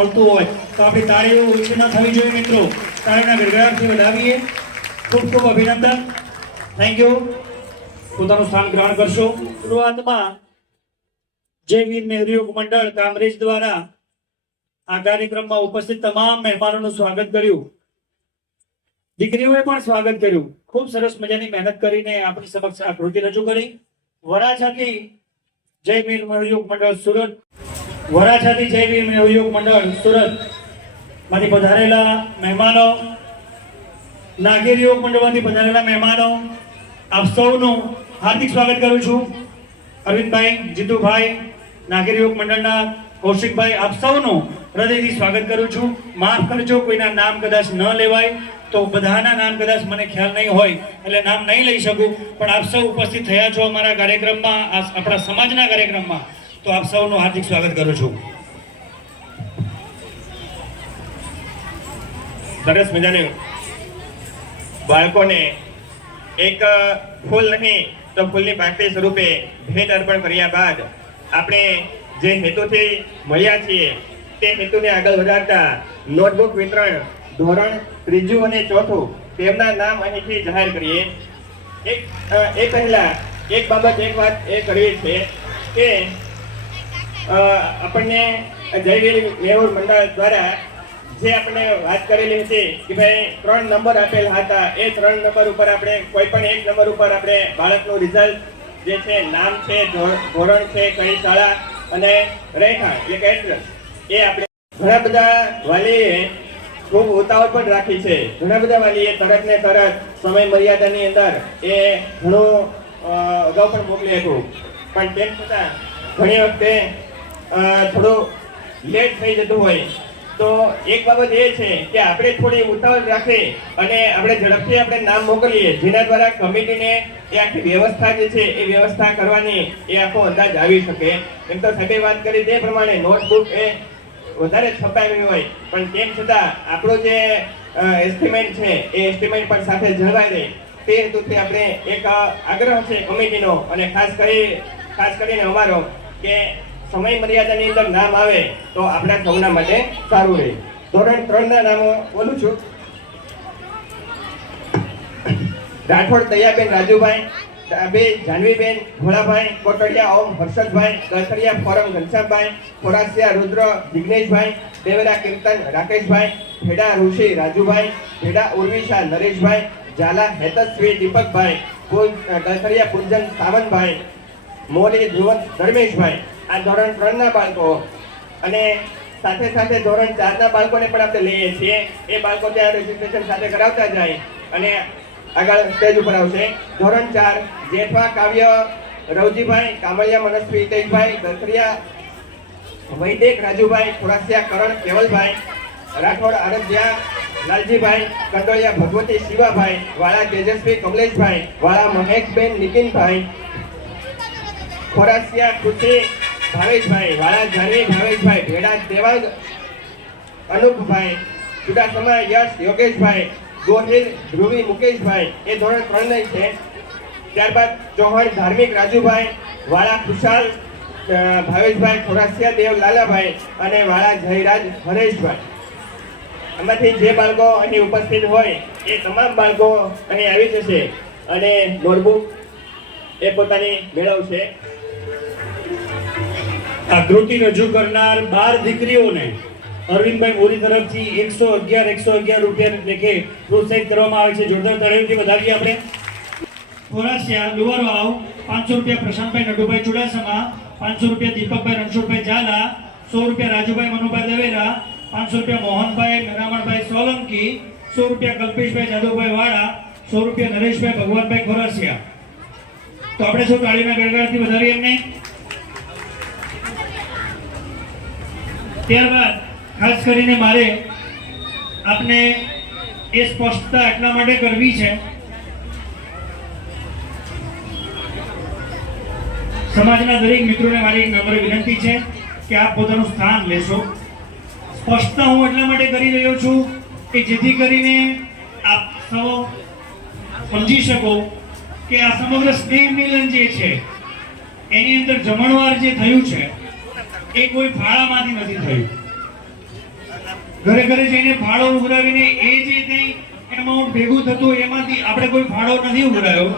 મળતું હોય તો આપણી તાળીઓ ઓછી ન થવી જોઈએ મિત્રો. તાળીના ગડગડાટથી વધાવીએ. ખૂબ ખૂબ અભિનંદન. Thank you. પોતાનું સ્થાન ગ્રહણ કરશો. શરૂઆતમાં જય વીર નહેરુ યોગ મંડળ કામરેજ દ્વારા આ કાર્યક્રમમાં ઉપસ્થિત તમામ મહેમાનોનું સ્વાગત કર્યું. દીકરીઓએ પણ સ્વાગત કર્યું. ખૂબ સરસ મજાની મહેનત કરીને આપણી સમક્ષ આ કૃતિ રજૂ કરી. વરાછાથી જય વીર નહેરુ યોગ મંડળ સુરત, વરાછાથી જય વીર નહેરુ યોગ મંડળ સુરત માંથી પધારેલા મહેમાનો, નાગેર યોગ મંડળમાંથી પધારેલા મહેમાનો, આપ સૌનું હાર્દિક સ્વાગત કરું છું. અરવિંદભાઈ, જીતુભાઈ, નાગેર યોગ મંડળના કૌશિકભાઈ, આપ સૌનું હૃદયથી સ્વાગત કરું છું. માફ કરજો કોઈના નામ કદાચ ન લેવાય તો, બધાના નામ કદાચ મને ખ્યાલ નહીં હોય એટલે નામ નહીં લઈ શકું, પણ આપ સૌ ઉપસ્થિત થયા છો અમારા કાર્યક્રમમાં, આપણા સમાજના કાર્યક્રમમાં, તો આપ સૌનું હાર્દિક સ્વાગત કરું છું. સરસ મજાને બાળકોને એક ફૂલ નહીં તો ફૂલની પાંખડી સ્વરૂપે ભેટ અર્પણ કર્યા બાદ આપણે જે હેતુથી મળ્યા છીએ તે હેતુને આગળ વધારતા નોટબુક વિતરણ ધોરણ 3 અને 4 તેમના નામ અહીંથી જાહેર કરીએ. એ પહેલા એક બાબત, એક વાત એ કરવી છે કે આપણને જય વીર નહેરુ મંડળ દ્વારા જે આપણે વાત કરેલી હતી કે ભાઈ 3 નંબર આપેલા હતા, એ 3 નંબર ઉપર આપણે કોઈ પણ એક નંબર ઉપર આપણે બાળકનું રિઝલ્ટ જે છે, નામ છે, ધોરણ છે, કઈ શાળા અને રહેઠાણ એટલે કે એડ્રેસ, એ આપણે ઘણા બધા વાલીએ ખૂબ ઉતાવળ પણ રાખી છે. ઘણા બધા વાલીએ તરત ને તરત સમય મર્યાદાની અંદર એ ઘણું અગાઉ પણ મોકલી હતું, પણ તેમ છતાં ઘણી વખતે થોડું લેટ થઈ જતું હોય. તો એક બાબત એ છે કે આપણે થોડી ઉતાવળ રાખી અને આપણે ઝડપથી આપણે નામ મોકલીએ, જેના દ્વારા કમિટીને એ આખી વ્યવસ્થા જે છે એ વ્યવસ્થા કરવાની એ આખો અંદાજ આવી શકે. એમ તો સાહેબે વાત કરી તે પ્રમાણે નોટબુક એ વધારે છપાવી હોય, પણ તેમ છતાં આપણો જે એસ્ટિમેટ છે એ એસ્ટિમેટ પણ સાથે જળવાઈ રહે તે હેતુથી આપણે એક આગ્રહ છે કમિટીનો અને ખાસ કરીને અમારો કે સમય મર્યાદાની અંદર નામ આવે તો આપણા સૌના માટે સારું રહે. ધોરણ 3 ના નામો બોલું છું. રાઠોડ દયાબેન રાજુભાઈ, ડાબે જાનવીબેન ભોળાભાઈ, કોટડિયા ઓમ હર્ષદભાઈ, ગલખરિયા ફોરમ ઘનશ્યામભાઈ, ખોરાસિયા રુદ્ર જિગ્નેશભાઈ, દેવરા કીર્તન રાકેશભાઈ, ભેડા ઋષિ રાજુભાઈ, ભેડા ઉર્વિશા નરેશભાઈ, ઝાલા હેતશ્રી દીપકભાઈ, ગલખરિયા પૂજન સાવંતભાઈ, મોરી ધ્રુવન ધર્મેશભાઈ, આ ધોરણ 3 ના બાળકો. અને સાથે સાથે ધોરણ 4 ના બાળકોને પણ આપણે લઈએ છીએ. એ બાળકો ત્યાં રજીસ્ટ્રેશન સાથે કરાવતા જાય અને આગળ સ્ટેજ ઉપર આવશે. ધોરણ 4 જેઠવા કાવ્ય રવજીભાઈ, કામળિયા મનસ્વી હિતેશભાઈ, ગલખરિયા વૈદેક રાજુભાઈ, ખોરાસિયા કરણ કેવલભાઈ, રાઠોડ આરધ્યા લાલજીભાઈ, કંડોળિયા ભગવતી શિવાભાઈ, વાળા તેજસ્વી કમલેશભાઈ, વાળા મહેકબેન નિતિનભાઈ, ખોરાસિયા ખુશી ભાવેશભાઈ, વાળા જાનવી ભાવેશભાઈ, ભેડા દેવાંગ અનુપભાઈ, ચુડાસમા યશ યોગેશભાઈ, ગોહિલ ધ્રુવી મુકેશભાઈ, એ ધોરણ 3 નહીં છે. ત્યારબાદ ચૌહાણ ધાર્મિક રાજુભાઈ, વાળા ખુશાલ ભાવેશભાઈ, ખોરાસિયા દેવ લાલાભાઈ અને વાળા જયરાજ હરેશભાઈ. આમાંથી જે બાળકો અહીં ઉપસ્થિત હોય એ તમામ બાળકો અહીં આવી જશે અને નોટબુક એ પોતાની મેળવશે. આ કૃતિ રજૂ કરનાર 12 દીકરીઓને અરવિંદભાઈ મોરી તરફથી 111 રૂપિયા લેખે પ્રોત્સાહિત કરવામાં આવે છે. જોરદાર તાળીઓથી વધારીએ આપણે. ખોરાસિયા લોઅર વાવ 500 રૂપિયા પ્રશાંતભાઈ નડુભાઈ ચુડાસમા, 500 રૂપિયા દીપકભાઈ રણછોડભાઈ ઝાલા, 100 રૂપિયા રાજુભાઈ મનુભાઈ દેવેરા, 500 રૂપિયા મોહનભાઈ મેરામણભાઈ સોલંકી, 100 રૂપિયા કલ્પેશભાઈ જાદવભાઈ વાળા, 100 રૂપિયા નરેશભાઈ ભગવાનભાઈ ખોરાસિયા. તો આપણે સૌ તાળીના ગડગડાટથી વધારીએ એમને. ત્યારબાદ ખાસ કરીને મારે આપને એ સ્પષ્ટતા એટલા માટે કરવી છે, સમાજના દરેક મિત્રોને મારી એક નમ્ર વિનંતી છે કે આપ પોતાનું સ્થાન લેશો. સ્પષ્ટતા હું એટલા માટે કરી રહ્યો છું કે જેથી કરીને આપ સૌ સમજી શકો કે આ સમગ્ર સ્નેહ મિલન જે છે એની અંદર જમણવાર જે થયું છે એ કોઈ ફાળામાંથી નથી થયું. ઘરે ઘરે જઈને ફાળો ઉઘરાવીને એ જે કંઈ એમાઉન્ટ ભેગું થતું એમાંથી આપણે કોઈ ફાળો નથી ઉઘરાયો,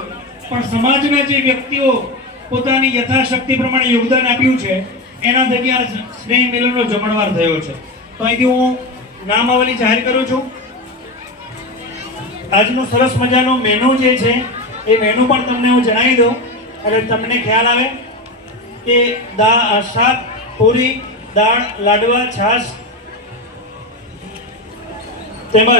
પણ સમાજના જે વ્યક્તિઓ પોતાની યથાશક્તિ પ્રમાણે યોગદાન આપ્યું છે એના થકી આ સ્નેહ મિલનનો જમણવાર થયો છે. તો અહીંથી હું નામાવલી જાહેર કરું છું. આજનો સરસ મજાનો મેનુ જે છે એ મેનુ પણ તમને હું જણાવી દઉં એટલે તમને ખ્યાલ આવે કે શાક, પૂરી, દાળ, લાડવા, છાશ તેમજ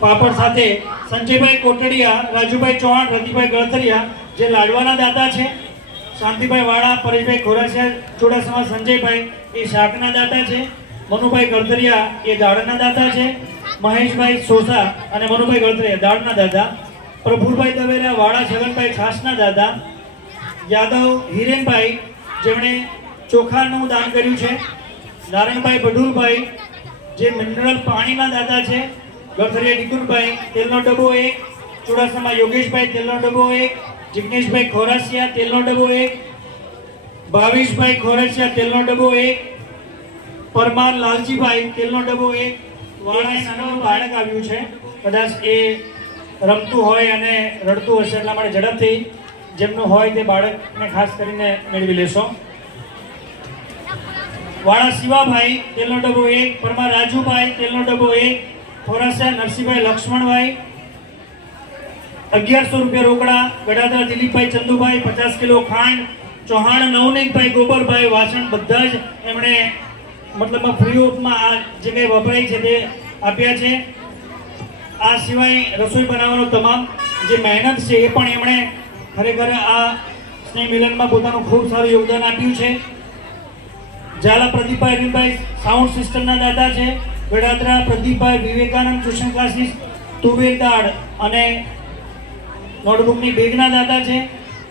પાપડ સાથે સંજયભાઈ કોટડિયા, રાજુભાઈ ચૌહાણ, રતિભાઈ ગળથરિયા જે લાડવાના દાતા છે, શાંતિભાઈ વાળા, પરેશભાઈ ખોરાસિયા ચુડાસમા, સંજયભાઈ એ શાકના દાતા છે, મનુભાઈ ગળથરિયા એ દાળના દાતા છે, મહેશભાઈ સોસા અને મનુભાઈ ગળથરિયા દાળના દાતા, પ્રફુલભાઈ દવેરા વાળા, છગનભાઈ છાશના દાતા, યાદવ હિરેનભાઈ જેમણે ચોખાનું દાન કર્યું છે, નારાયણભાઈ બઢુલભાઈ જે મિનરલ પાણીના દાતા છે, ગળથરિયા ડિકુરભાઈ તેલનો ડબ્બો 1, ચુડાસમા યોગેશભાઈ તેલનો ડબ્બો 1, જિગ્નેશભાઈ ખોરાસિયા તેલનો ડબ્બો 1, ભાવેશભાઈ ખોરાસિયા તેલનો ડબ્બો 1, પરમાર લાલજીભાઈ તેલનો ડબ્બો 1. વાળાએ નાનું બાળક આવ્યું છે, કદાચ એ રમતું હોય અને રડતું હશે એટલા માટે ઝડપથી જેમનું હોય તે બાળકને ખાસ કરીને મેળવી લેશો. વાળા શિવાભાઈ તેલનો ડબ્બો 1, પરમાર રાજુભાઈ તેલનો ડબ્બો 1, ખોરાસિયા નરસિંહભાઈ લક્ષ્મણભાઈ 1100 રૂપિયા રોકડા, ગડાદરા દિલીપભાઈ ચંદુભાઈ 50 કિલો ખાંડ, ચૌહાણ નવનીતભાઈ ગોબરભાઈ વાસણ બધા જ એમણે મતલબ ફ્રી ઓફમાં આ જે કંઈ વપરાય છે તે આપ્યા છે. આ સિવાય રસોઈ બનાવવાનો તમામ જે મહેનત છે એ પણ એમણે ખરેખર આ સ્નેહ મિલનમાં પોતાનું ખૂબ સારું યોગદાન આપ્યું છે. ઝાલા પ્રદીપભાઈ રીમભાઈ સાઉન્ડ સિસ્ટમના દાતા છે, ગડાદરા પ્રદીપભાઈ વિવેકાનંદ ટ્યુશન ક્લાસીસ તુવેર દાળ અને નોટબુકની બેગના દાતા છે,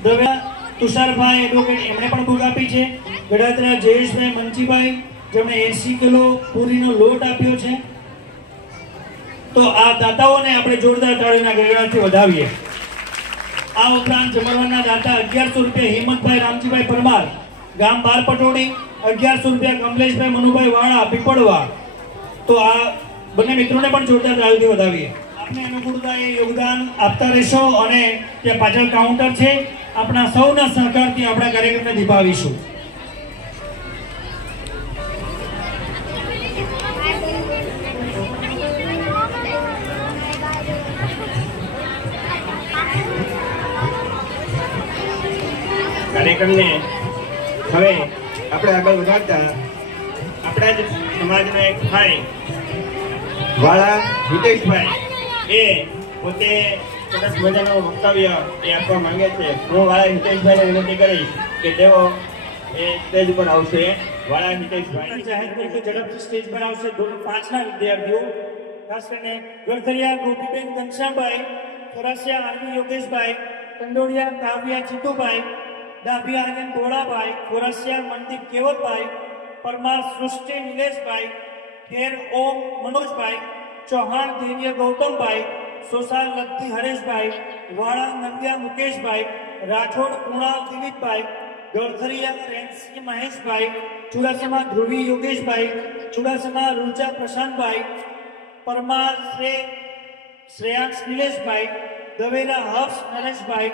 દવે તુષારભાઈ એડવોકેટ એમણે પણ બુક આપી છે, ગડાદરા જયેશભાઈ મંજીભાઈ જેમણે 80 કિલો પૂરીનો લોટ આપ્યો છે. તો આ દાતાઓને આપણે જોરદાર તાળીના ગગડાથી વધાવીએ. આ ઉપરાંત જમણવારના દાતા 1100 રૂપિયા હિંમતભાઈ રામજીભાઈ પરમાર ગામ બાર પટોડી, 1100 રૂપિયા કમલેશભાઈ મનુભાઈ વાળા પીપળવા. તો આ બંને મિત્રોને પણ જોરદાર તાળીથી વધાવીએ. આપને અનુકૂળતાએ યોગદાન આપતા રહેશો અને ત્યાં પાછળ કાઉન્ટર છે, આપણા સૌના સહકારથી આપણા કાર્યક્રમને નિભાવીશું. કાર્યક્રમને હવે આપણે આગળ વધારતા આપણા જ સમાજનો એક ભાઈ વાળા હિતેશભાઈ એ પોતે સરસ મજાનું વક્તવ્ય એ આપવા માંગે છે. હું વાળા હિતેશભાઈને વિનંતી કરીશ કે તેઓ એ સ્ટેજ પર આવશે. વાળા હિતેશભાઈ જાહેર કરી કે ઝડપથી સ્ટેજ પર આવશે ધોરણ 5 ના વિદ્યાર્થીઓ, ખાસ કરીને ગળથરિયા ગોપીબેન ઘનશ્યામભાઈ, ખોરાસિયા આરવી યોગેશભાઈ, કંડોળિયા કાવ્યા જીતુભાઈ, ડાભિયા આનંદ ગોળાભાઈ, ખોરાસિયા મનદીપ કેવલભાઈ, પરમાર સૃષ્ટિ નિલેશભાઈ, ખેર ઓમ મનોજભાઈ, ચૌહાણ ધૈર્ય ગૌતમભાઈ, સોસાલ લગતી હરેશભાઈ, વાળા નંદિયા મુકેશભાઈ, રાઠોડ કુણાલ દિલીપભાઈ, ગળથરિયા રેન્સી મહેશભાઈ, ચુડાસમા ધ્રુવી યોગેશભાઈ, ચુડાસમા રૂચા પ્રશાંતભાઈ, પરમાર શ્રેયાંશ નિલેશભાઈ, દવેરા હર્ષ નરેશભાઈ,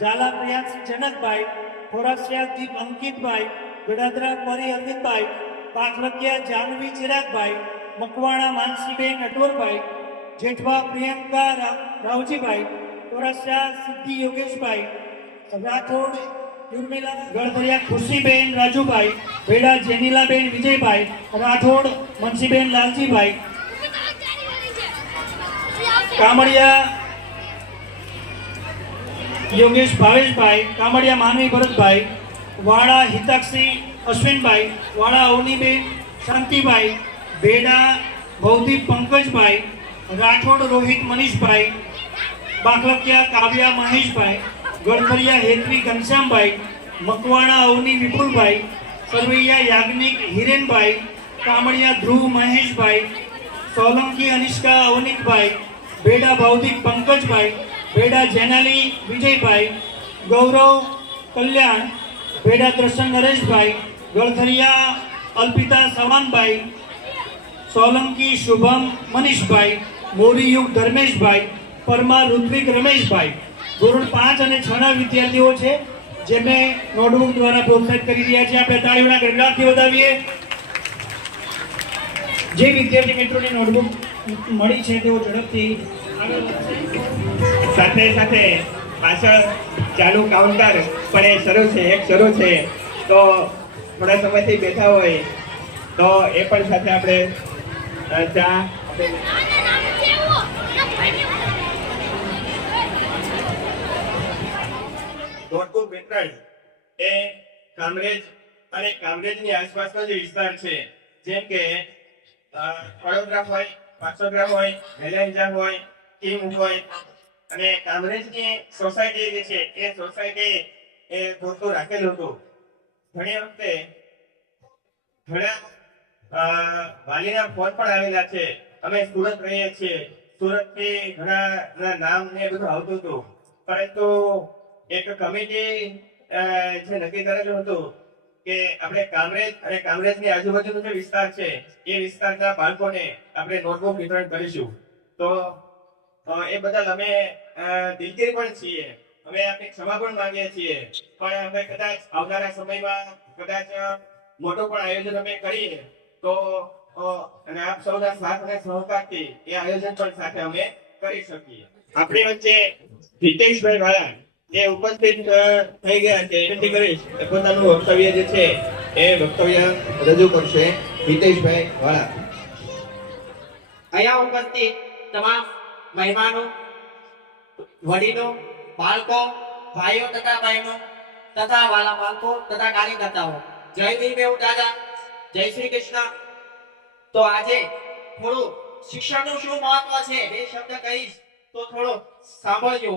ઝાલા પ્રિયાંશી જનકભાઈ, ખોરાસિયા દીપ અંકિતભાઈ, ગડાદરા પરી અરવિંદભાઈ, પાખલકિયા જાનવી ચિરાગભાઈ, મકવાણા માનસીબેન અટવરભાઈ, જેઠવા પ્રિયંકા રાવજીભાઈ, ખોરાસિયા સિદ્ધિ યોગેશભાઈ, રાઠોડ યુર્મિલા, ગળથરિયા ખુશીબેન રાજુભાઈ, ભેડા જેનીલાબેન વિજયભાઈ, રાઠોડ મનસીબેન લાલજીભાઈ, કામડિયા યોગેશ ભાવેશભાઈ, કામડિયા માનવી ભરતભાઈ, વાળા હિતાક્ષી અશ્વિનભાઈ, વાળા અવનીબેન શાંતિભાઈ, ભેડા ભૌદીપ પંકજભાઈ, રાઠોડ રોહિત મનીષભાઈ, બાકલકિયા કાવ્યા મહેશભાઈ, ગળથરિયા હેતવી ઘનશ્યામભાઈ, મકવાણા અવની વિપુલભાઈ, સરવૈયા યાજ્ઞિક હિરેનભાઈ, કામડિયા ધ્રુવ મહેશભાઈ, સોલંકી અનિષ્કા અવનીતભાઈ, ભેડા ભૌદીપ પંકજભાઈ, ભેડા જેનાલી વિજયભાઈ, ગૌરવ કલ્યાણ, ભેડા દર્શન નરેશભાઈ, ગળથરિયા અલ્પિતા સવાનભાઈ, સોલંકી શુભમ મનીષભાઈ, મોરીયુગ ધર્મેશભાઈ, પરમાર ઋત્વિક રમેશભાઈ. ધોરણ 5 અને 6 ના વિદ્યાર્થીઓ છે જેમને નોટબુક દ્વારા પ્રોત્સાહિત કરી રહ્યા છે. આપણે તાળીઓના ગણગણાટથી વધાવીએ. જે વિદ્યાર્થી મિત્રોને નોટબુક મળી છે તેઓ ઝડપથી આગળ વધશે. સાથે સાથે પાછળ ચાલુ કાઉન્ટર પણ એ શરૂ છે, એક શરૂ છે, તો થોડા સમયથી બેઠા હોય તો એ પણ સાથે આપણે ચા નોટબુક વિતરણ એ કામરેજ અને કામરેજની આસપાસનો જે વિસ્તાર છે, જેમ કે વડોદરા હોય, પાછોદરા હોય, વેલેન્જા હોય, કિંગ હોય, અને કામરેજની સોસાયટી જે છે એ સોસાયટી એ પૂરતું રાખેલું હતું. ઘણી વખતે ઘણા વાલીના ફોન પણ આવેલા છે. અમે સુરત રહીએ છીએ, સુરતથી ઘણા નામ ને બધું આવતું હતું, પરંતુ એક કમિટી જે નક્કી કરેલું હતું કે આપણે કામરેજ અને કામરેજની આજુબાજુનો જે વિસ્તાર છે એ વિસ્તારના બાળકોને આપણે નોટબુક વિતરણ કરીશું. તો એ બદલ અમે દિલગીર પણ છીએ, અમે આપની ક્ષમા પણ માંગીએ છીએ, પણ અમે કદાચ આવનારા સમયમાં કદાચ મોટું પણ આયોજન અમે કરીએ તો અને આપ સૌના સાથ અને સહકારથી એ આયોજન પણ સાથે અમે કરી શકીએ. આપણી વચ્ચે હિતેશભાઈ વાળા જે ઉપસ્થિત થઈ ગયા છે, વિનંતી કરીશ કે પોતાનું વક્તવ્ય જે છે એ વક્તવ્ય રજૂ કરશે. હિતેશભાઈ વાળા. અહીંયા ઉપસ્થિત તમામ મહેમાનો, વડીલો, બાળકો, ભાઈઓ તથા બહેનો તથા વાલા બાળકો તથા કાર્યકર્તાઓ, જય ભીમ એવું દાદા, જય શ્રી કૃષ્ણ. તો આજે થોડું શિક્ષણનું શું મહત્વ છે એ શબ્દ કહીશ તો થોડું સાંભળજો.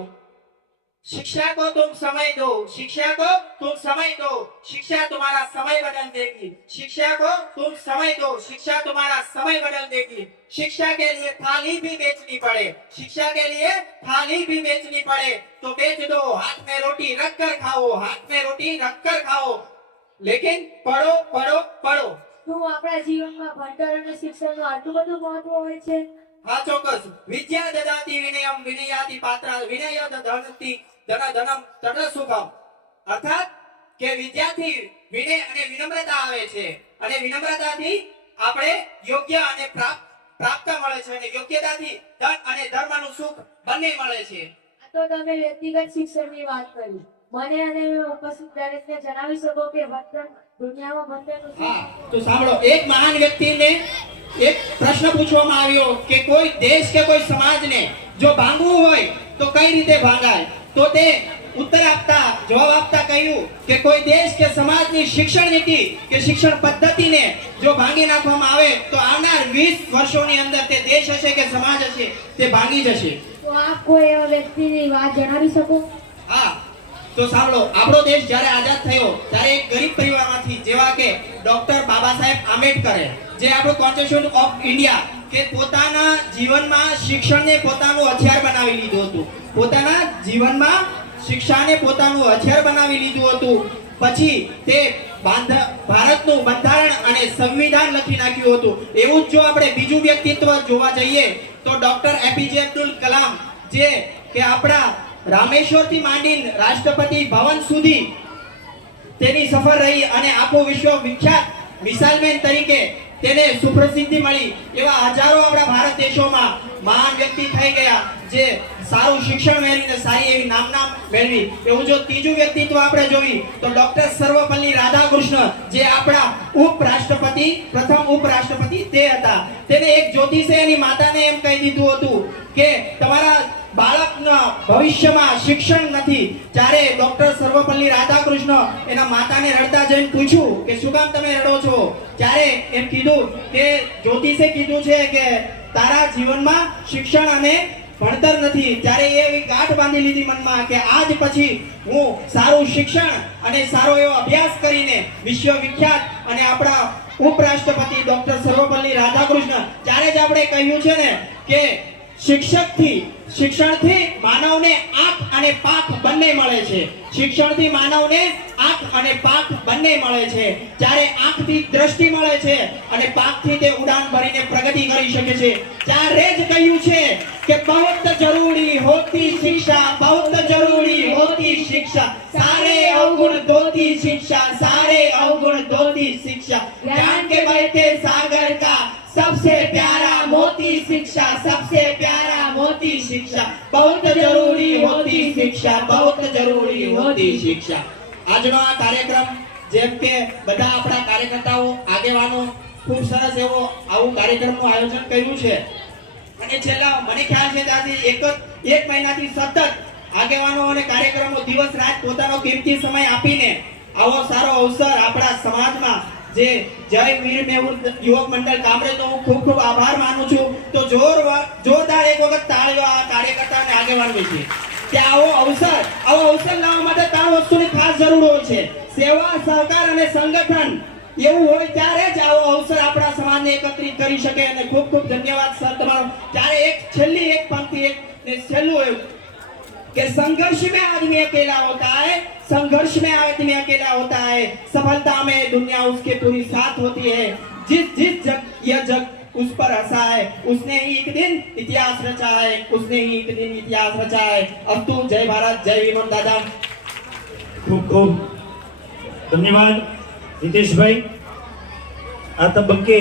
शिक्षा को तुम समय दो, शिक्षा को तुम समय दो, शिक्षा तुम्हारा समय बदल देगी. शिक्षा को तुम समय दो, शिक्षा तुम्हारा समय बदल देगी. शिक्षा के लिए थाली भी बेचनी पड़े, शिक्षा के लिए थाली भी बेचनी पड़े तो बेच दो. हाथ में रोटी रख कर खाओ, हाथ में रोटी रख कर खाओ, लेकिन पढ़ो पढ़ो पढ़ो. શું આપણા જીવનમાં ભણતર અને શિક્ષણનું આટલું બધું મહત્વ હોય છે? હા, ચોક્કસ. વિદ્યા દદાતિ વિનયમ વિનયાતિ પાત્ર વિનય ધનતિ ધન ધનમ તટ સુખમ. અર્થાત કે વિદ્યાથી વિનય અને વિનમ્રતા આવે છે, અને વિનમ્રતાથી આપણે યોગ્ય અને પ્રાપ્ત મળે છે, અને યોગ્યતાથી ધન અને ધર્મનું સુખ બંને મળે છે. આ તો તમે વ્યક્તિગત શિક્ષણની વાત કરી. મને અને ઉપસ્થિત દરેકને જણાવી શકો કે ભણતર દુનિયામાં ભણતરનું શું? હા, તો સાંભળો. એક મહાન વ્યક્તિને એક પ્રશ્ન પૂછવામાં આવ્યો કે કોઈ દેશ કે કોઈ સમાજને જો ભાંગવું હોય તો કઈ રીતે ભાંગાય? તો તે ઉત્તર આપતા જવાબ આપતા કહ્યું કે કોઈ દેશ કે સમાજની શિક્ષણ નીતિ કે શિક્ષણ પદ્ધતિને જો ભાંગી નાખવામાં આવે તો આવનાર 20 વર્ષોની અંદર તે દેશ હશે કે સમાજ હશે તે ભાંગી જશે. તો આપ કોઈ એવા વ્યક્તિની વાત જણાવી શકો? હા, તો સાંભળો. આપણો દેશ જ્યારે આઝાદ થયો ત્યારે એક ગરીબ પરિવારમાંથી, જેવા કે ડોક્ટર બાબા સાહેબ આંબેડકરે, જે આપણું કોન્સ્ટિટ્યુશન ઓફ ઇન્ડિયા, કે પોતાના જીવનમાં શિક્ષણને પોતાનું હથિયાર બનાવી લીધું હતું, પોતાના જીવનમાં શિક્ષાને પોતાનું હથિયાર બનાવી લીધું હતું. પછી તે ભારતનું બંધારણ અને સંવિધાન લખી નાખ્યું હતું. એવું જ જો આપણે બીજું વ્યક્તિત્વ જોવા જઈએ તો ડોક્ટર એપીજે અબ્દુલ કલામ, જે કે આપણા રામેશ્વરથી માંડીને રાષ્ટ્રપતિ ભવન સુધી તેની સફર રહી અને આખું વિશ્વ વિખ્યાત મિસાઇલમેન તરીકે તેને સુપ્રસિદ્ધિ મળી. એવા હજારો આપણા ભારત દેશોમાં મહાન વ્યક્તિ થઈ ગયા જે સારું શિક્ષણ મેળવીને સારી એવી નામના મેળવી. એવું જો ત્રીજું વ્યક્તિત્વ આપણે જોઈ તો ડોક્ટર સર્વપલ્લી રાધાકૃષ્ણ, જે આપણા ઉપરાષ્ટ્રપતિ, પ્રથમ ઉપરાષ્ટ્રપતિ તે હતા. તેને એક જ્યોતિષે એની માતાને એમ કહી દીધું હતું કે તમારા બાળકના ભવિષ્યમાં શિક્ષણ નથી. જ્યારે ડોક્ટર સર્વપલ્લી રાધાકૃષ્ણ એના માતાને રડતા જઈને પૂછ્યું કે શું કામ તમે રડો છો, ત્યારે એમ કીધું કે જ્યોતિષે કીધું છે કે તારા જીવનમાં શિક્ષણ અને ભણતર નથી. ત્યારે એવી ગાંઠ બાંધી લીધી મનમાં કે આજ પછી હું સારું શિક્ષણ અને સારો એવો અભ્યાસ કરીને વિશ્વવિખ્યાત અને આપણા ઉપરાષ્ટ્રપતિ ડોક્ટર સર્વપલ્લી રાધાકૃષ્ણ, ત્યારે જ આપણે કહ્યું છે ને કે શિક્ષણથી માનવને આંખ અને પાંખ બંને મળે છે. શિક્ષણથી માનવને આંખ અને પાંખ બંને મળે છે. જ્યારે આંખથી દ્રષ્ટિ મળે છે અને પાંખથી તે ઉડાન ભરીને પ્રગતિ કરી શકે છે. ત્યારે જ કહ્યું છે કે बहुत जरूरी होती शिक्षा, बहुत जरूरी होती शिक्षा, सारे अवगुण धोती शिक्षा, सारे अवगुण धोती शिक्षा, ज्ञान के बहते सागर का सबसे प्यारा मोती शिक्षा, सबसे प्यारा मोती शिक्षा, बहुत जरूरी होती शिक्षा, बहुत जरूरी होती शिक्षा. આજનો આ કાર્યક્રમ જેમ કે બધા આપણા કાર્યકર્તાઓ આગેવાનો ખૂબ સરસ એવો આવું કાર્યક્રમનું આયોજન કર્યું છે અને છેલ્લા મને ખ્યાલ છે ત્યાંથી એક મહિનાથી સતત આગેવાનો અને કાર્યક્રમો દિવસ રાત પોતાનો કિંમતી સમય આપીને આવો સારો અવસર આપણા સમાજમાં જે જય વીર મેહુલ યુવક મંડળ કામરેજનો હું ખૂબ ખૂબ આભાર માનું છું. તો જોરદાર એક વખત તાળીઓ આ કાર્યકર્તા અને આગેવાનો છે કે આવો અવસર લાવવા માટે 3 વસ્તુની ખાસ જરૂર હોય છે: સેવા, સહકાર અને સંગઠન. એવું હોય ત્યારે જ આવો અવસર આપણા સમાજને એકત્રિત કરી શકે. અને ખૂબ ખૂબ ધન્યવાદ સર તમારો. ત્યારે એક છેલ્લી એક પંક્તિ છેલ્લું એવું कि संघर्ष में आदमी अकेला होता है, संघर्ष में आदमी अकेला होता है, सफलता में दुनिया उसके पूरी साथ होती है. जिस जग यह जग उस पर हंसा है, उसने ही एक दिन इतिहास रचा है, उसने ही एक दिन इतिहास रचा है. अस्तु. जय भारत, जय विमल दादा. ખૂબ ખૂબ ધન્યવાદ હિતેશભાઈ. આ તબક્કે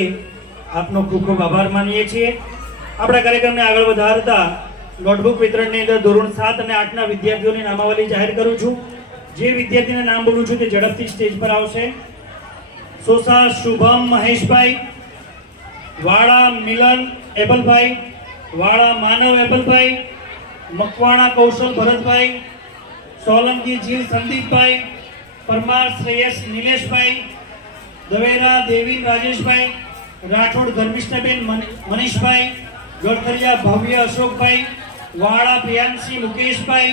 આપનો ખૂબ ખૂબ આભાર માનીએ છીએ. આપણા કાર્યક્રમને આગળ વધારતા નોટબુક વિતરણની અંદર ધોરણ 7 અને 8 ના વિદ્યાર્થીઓની નામાવલી જાહેર કરું છું. જે વિદ્યાર્થીના નામ બોલું છું તે ઝડપથી સ્ટેજ પર આવશે. સોસા શુભમ મહેશભાઈ, વાળા મિલન એબલભાઈ, વાળા માનવ એબલભાઈ, મકવાણા કૌશલ ભરતભાઈ, સોલંકી જીલ સંદીપભાઈ, પરમાર શ્રેયસ નિલેશભાઈ, દવેરા દેવી રાજેશભાઈ, રાઠોડ ધર્મિષ્ઠાબેન મનીષભાઈ, ગળથરિયા ભવ્ય અશોકભાઈ, વાળા પ્રિયાંશી મુકેશભાઈ,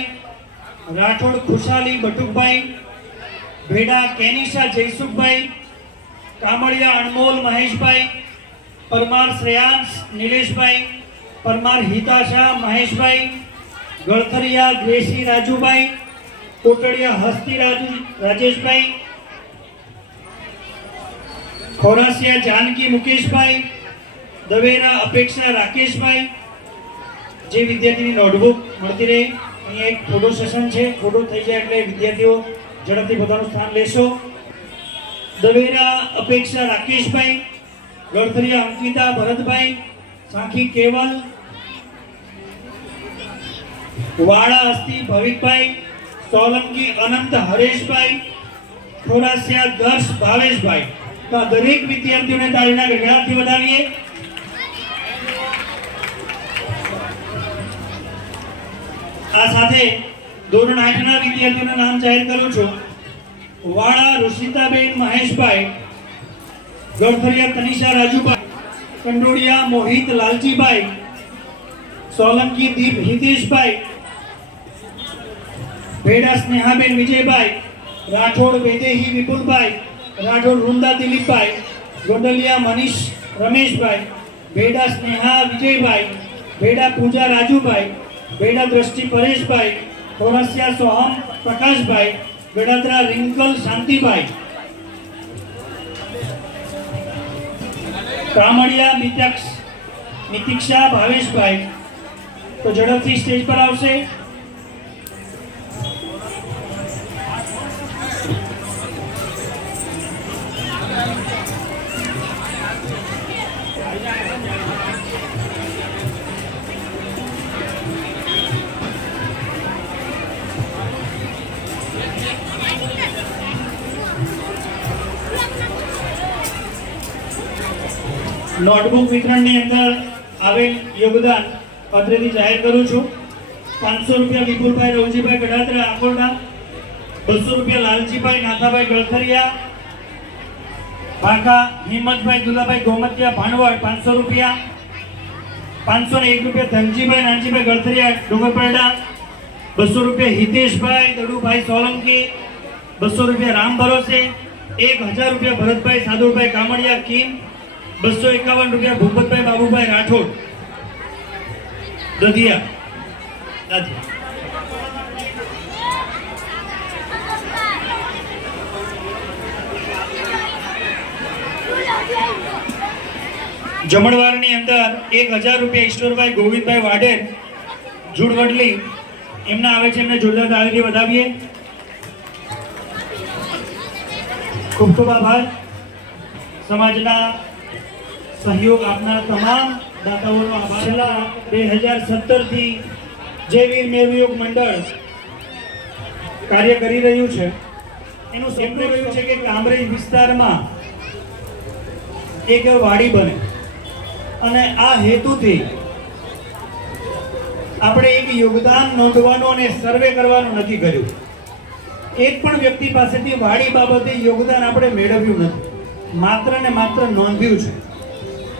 રાઠોડ ખુશાલી બટુકભાઈ, ભેડા કેનિશા જયસુખભાઈ, કામળિયા અણમોલ મહેશભાઈ, પરમાર શ્રેયાંશ નિલેશભાઈ, પરમાર હિતાશા મહેશભાઈ, ગળથરિયા ગ્રેસી રાજુભાઈ, કોટડિયા હસ્તી રાજેશભાઈ, ખોરાસિયા જાનકી મુકેશભાઈ, દવેરા અપેક્ષા રાકેશભાઈ. જે વિદ્યાર્થીની નોટબુક મળતી રહે, અહીંયા એક ફોટો સેશન છે. ફોટો થઈ જાય એટલે વિદ્યાર્થીઓ ઝડપથી પોતાનું સ્થાન લેશો. દવેરા અપેક્ષા રાકેશભાઈ, ગળથરિયા અંકિતા ભરતભાઈ, સાંખી કેવલ, વાળા અસ્તી ભવિકભાઈ, સોલંકી અનંત હરેશભાઈ, ખોરાસિયા દર્શ ભાવેશભાઈ. તો આ દરેક વિદ્યાર્થીઓને તાળીના ગગડાટથી વધાવીએ. આ સાથે ધોરણ 8 ના વિદ્યાર્થીઓના નામ જાહેર કરું છું. વાળા ઋષિતાબેન મહેશભાઈ, ગળથરિયા તનિષા રાજુભાઈ, કંડોળિયા મોહિત લાલજીભાઈ, સોલંકી દીપ હિતેશભાઈ, ભેડા સ્નેહાબેન વિજયભાઈ, રાઠોડ વૈદેહી વિપુલભાઈ, રાઠોડ વૃંદા દિલીપભાઈ, ગોંડલિયા મનીષ રમેશભાઈ, ભેડા સ્નેહા વિજયભાઈ, ભેડા પૂજા રાજુભાઈ, ભેડા દ્રષ્ટિ પરેશભાઈ, ખોરસિયા સોહમ પ્રકાશભાઈ, ગડાદરા રિંકલ શાંતિભાઈ, કામળિયા મિતિક્ષા ભાવેશભાઈ. તો ઝડપથી સ્ટેજ પર આવશે. નોટબુક વિતરણની અંદર આવેલ યોગદાન પત્રથી જાહેર કરું છું. 500 રૂપિયા વિપુલભાઈ રવજીભાઈ ગડાદરા આકોરડા, 200 રૂપિયા લાલજીભાઈ નાથાભાઈ ગળથરિયા, ભાકા હિંમતભાઈ દુલાભાઈ ગોમતિયા ભાણવડ 500 રૂપિયા, 501 રૂપિયા ધનજીભાઈ નાનજીભાઈ ગળથરિયા ડુંગરપરડા, 200 રૂપિયા હિતેશભાઈ દડુભાઈ સોલંકી, 200 રૂપિયા રામ ભરોસે, 1000 રૂપિયા ભરતભાઈ સાદુભાઈ કામળિયા કિમ, 251 રૂપિયા ભૂપતભાઈ બાબુભાઈ રાઠોડ. દધિયા જમણવારની અંદર 1000 રૂપિયા ઈશ્વરભાઈ ગોવિંદભાઈ વાઢેર જુડવડલી એમના આવે છે, એમને જોરદાર તાળીથી વધાવીએ. ખૂબ ખૂબ આભાર. સમાજના સહયોગ આપનાર તમામ દાતાઓનો આભાર. છેલ્લા 2017 થી જય વીર મેરવિયોગ મંડળ કાર્ય કરી રહ્યું છે. એનું સપનું રહ્યું છે કે કામરેજ વિસ્તારમાં એક વાડી બને અને આ હેતુથી આપણે એક યોગદાન નોંધવાનું અને સર્વે કરવાનું નક્કી કર્યું. એક પણ વ્યક્તિ પાસેથી વાડી બાબતે યોગદાન આપણે મેળવ્યું નથી, માત્ર ને માત્ર નોંધ્યું છે,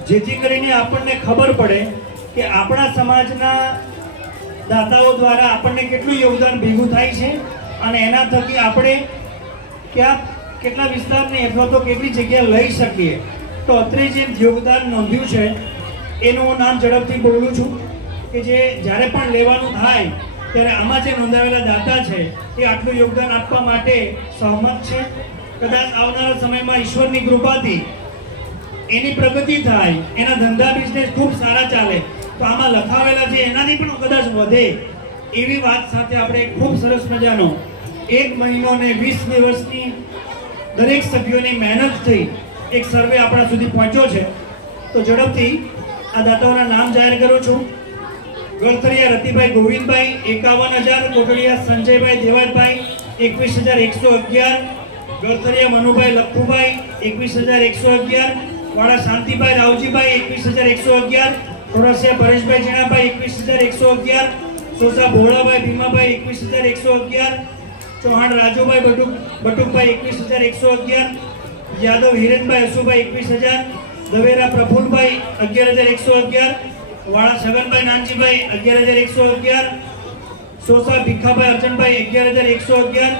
જેથી કરીને આપણને ખબર પડે કે આપણા સમાજના દાતાઓ દ્વારા આપણને કેટલું યોગદાન ભેગું થાય છે અને એના થકી આપણે કેટલા વિસ્તારની અથવા તો કેટલી જગ્યા લઈ શકીએ. તો અત્રે જે યોગદાન નોંધ્યું છે એનું હું નામ ઝડપથી બોલું છું કે જે જ્યારે પણ લેવાનું થાય ત્યારે આમાં જે નોંધાવેલા દાતા છે એ આટલું યોગદાન આપવા માટે સહમત છે. કદાચ આવનારા સમયમાં ઈશ્વરની કૃપાથી એની પ્રગતિ થાય, એના ધંધા બિઝનેસ ખૂબ સારા ચાલે તો આમાં લખાવેલા છે એનાથી પણ કદાચ વધે એવી વાત સાથે આપણે ખૂબ સરસ મજાનો 1 મહિનો ને 20 દિવસની દરેક સભ્યોની મહેનતથી એક સર્વે આપણા સુધી પહોંચ્યો છે. તો ઝડપથી આ દાતાઓના નામ જાહેર કરું છું. ગળથરિયા રતિભાઈ ગોવિંદભાઈ 51,000, કોટડિયા સંજયભાઈ દેવાજભાઈ 21,111, ગળથરિયા મનુભાઈ લખુભાઈ 21,111, વાળા શાંતિભાઈ રાવજીભાઈ 21,111, ખોરસિયા પરેશભાઈ જીણાભાઈ 21,111, સોસા ભોળાભાઈ ભીમાભાઈ 21,111, ચૌહાણ રાજુભાઈ બટુકભાઈ 21,111, યાદવ હિરેનભાઈ અશુભાઈ 21,000, દવેરા પ્રફુલભાઈ 11,111, વાળા છગનભાઈ નાનજીભાઈ 11,111, સોસા ભીખાભાઈ અર્જનભાઈ 11,111,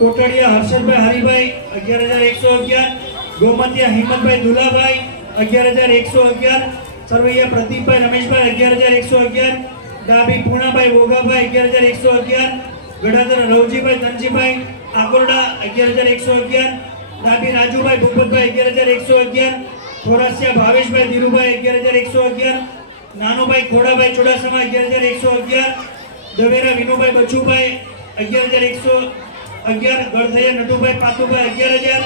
કોટડિયા હર્ષદભાઈ હરિભાઈ 11,111, ગોમતિયા હિંમતભાઈ દુલાભાઈ 11,111, સરવૈયા પ્રદીપભાઈ રમેશભાઈ 11,111, ડાબી પૂર્ણાભાઈ વોગાભાઈ 11,111, ગડાધર રવજીભાઈ ધનજીભાઈ આકોરડા 11,111, ડાબી રાજુભાઈ ભૂપતભાઈ 11,111, ખોરાસિયા ભાવેશભાઈ ધીરુભાઈ 11,111, નાનુભાઈ ખોડાભાઈ ચુડાસમા 11,111, દવેરા વિનુભાઈ બચુભાઈ 11,111, ગળથૈયા નટુભાઈ પાતુભાઈ 11,000,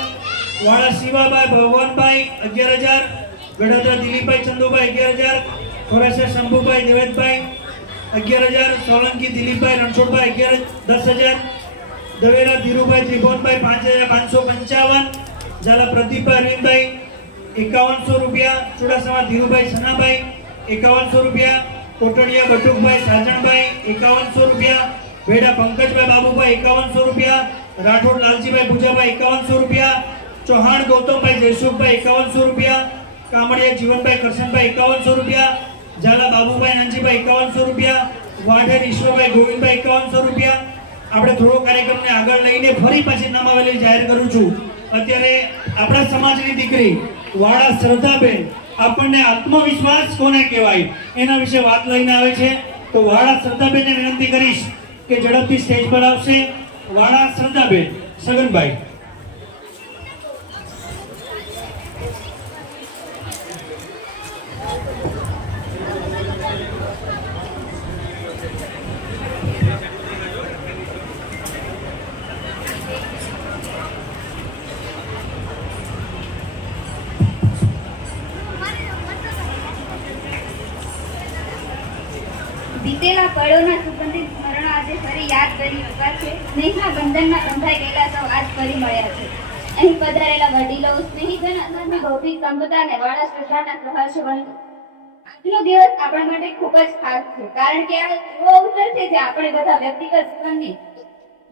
વાળા શિવાભાઈ ભગવાનભાઈ 11,000, ગડાધર દિલીપભાઈ ચંદુભાઈ 11,000, ખોરાસિયા શંભુભાઈ દેવેશભાઈ 11,000, સોલંકી દિલીપભાઈ રણછોડભાઈ 10,000, દવેરા ધીરુભાઈ ત્રિભુવનભાઈ 5,555, ઝાલા પ્રદીપભાઈ અરવિંદભાઈ 5100 રૂપિયા, ચુડાસમા ધીરુભાઈ સનાભાઈ 5100 રૂપિયા, કોટડિયા બટુકભાઈ સાજણભાઈ 5100 રૂપિયા, ભેડા પંકજભાઈ બાબુભાઈ 5100 રૂપિયા, રાઠોડ લાલજીભાઈ ભુજાભાઈ 5100 રૂપિયા, ચૌહાણ ગૌતમભાઈ જયસુખભાઈ 5100 રૂપિયા, કામડિયા જીવનભાઈ કરશનભાઈ 5100 રૂપિયા, ઝાલા બાબુભાઈ નાનજીભાઈ 5100 રૂપિયા, વાઢેર ઈશ્વરભાઈ ગોવિંદભાઈ 5100 રૂપિયા. આપણે થોડો કાર્યક્રમને આગળ લઈને ફરી પાછી નામાવલી જાહેર કરું છું. અત્યારે આપણા સમાજની દીકરી વાળા શ્રદ્ધાબેન આપણને આત્મવિશ્વાસ કોને કહેવાય એના વિશે વાત લઈને આવે છે. તો વાળા શ્રદ્ધાબેનને વિનંતી કરીશ કે ઝડપથી સ્ટેજ પર આવશે. વાળા શ્રદ્ધાબેન સગનભાઈ. બીતેલા પળોના સુગંધિત સ્મરણો આજે ફરી યાદ કરી ચૂક્યા છે. સ્નેહના બંધનમાં બંધાઈ ગયેલા સૌ આજ ફરી મળ્યા છે. અહીં પધારેલા વડીલો, સ્નેહીજન અને ભૌતિક સંપદાને વાળા શ્રદ્ધાના સહર્ષ આજનો દિવસ આપણા માટે ખૂબ જ ખાસ છે, કારણ કે આ એવો અવસર છે જે આપણે બધા વ્યક્તિગત જીવનની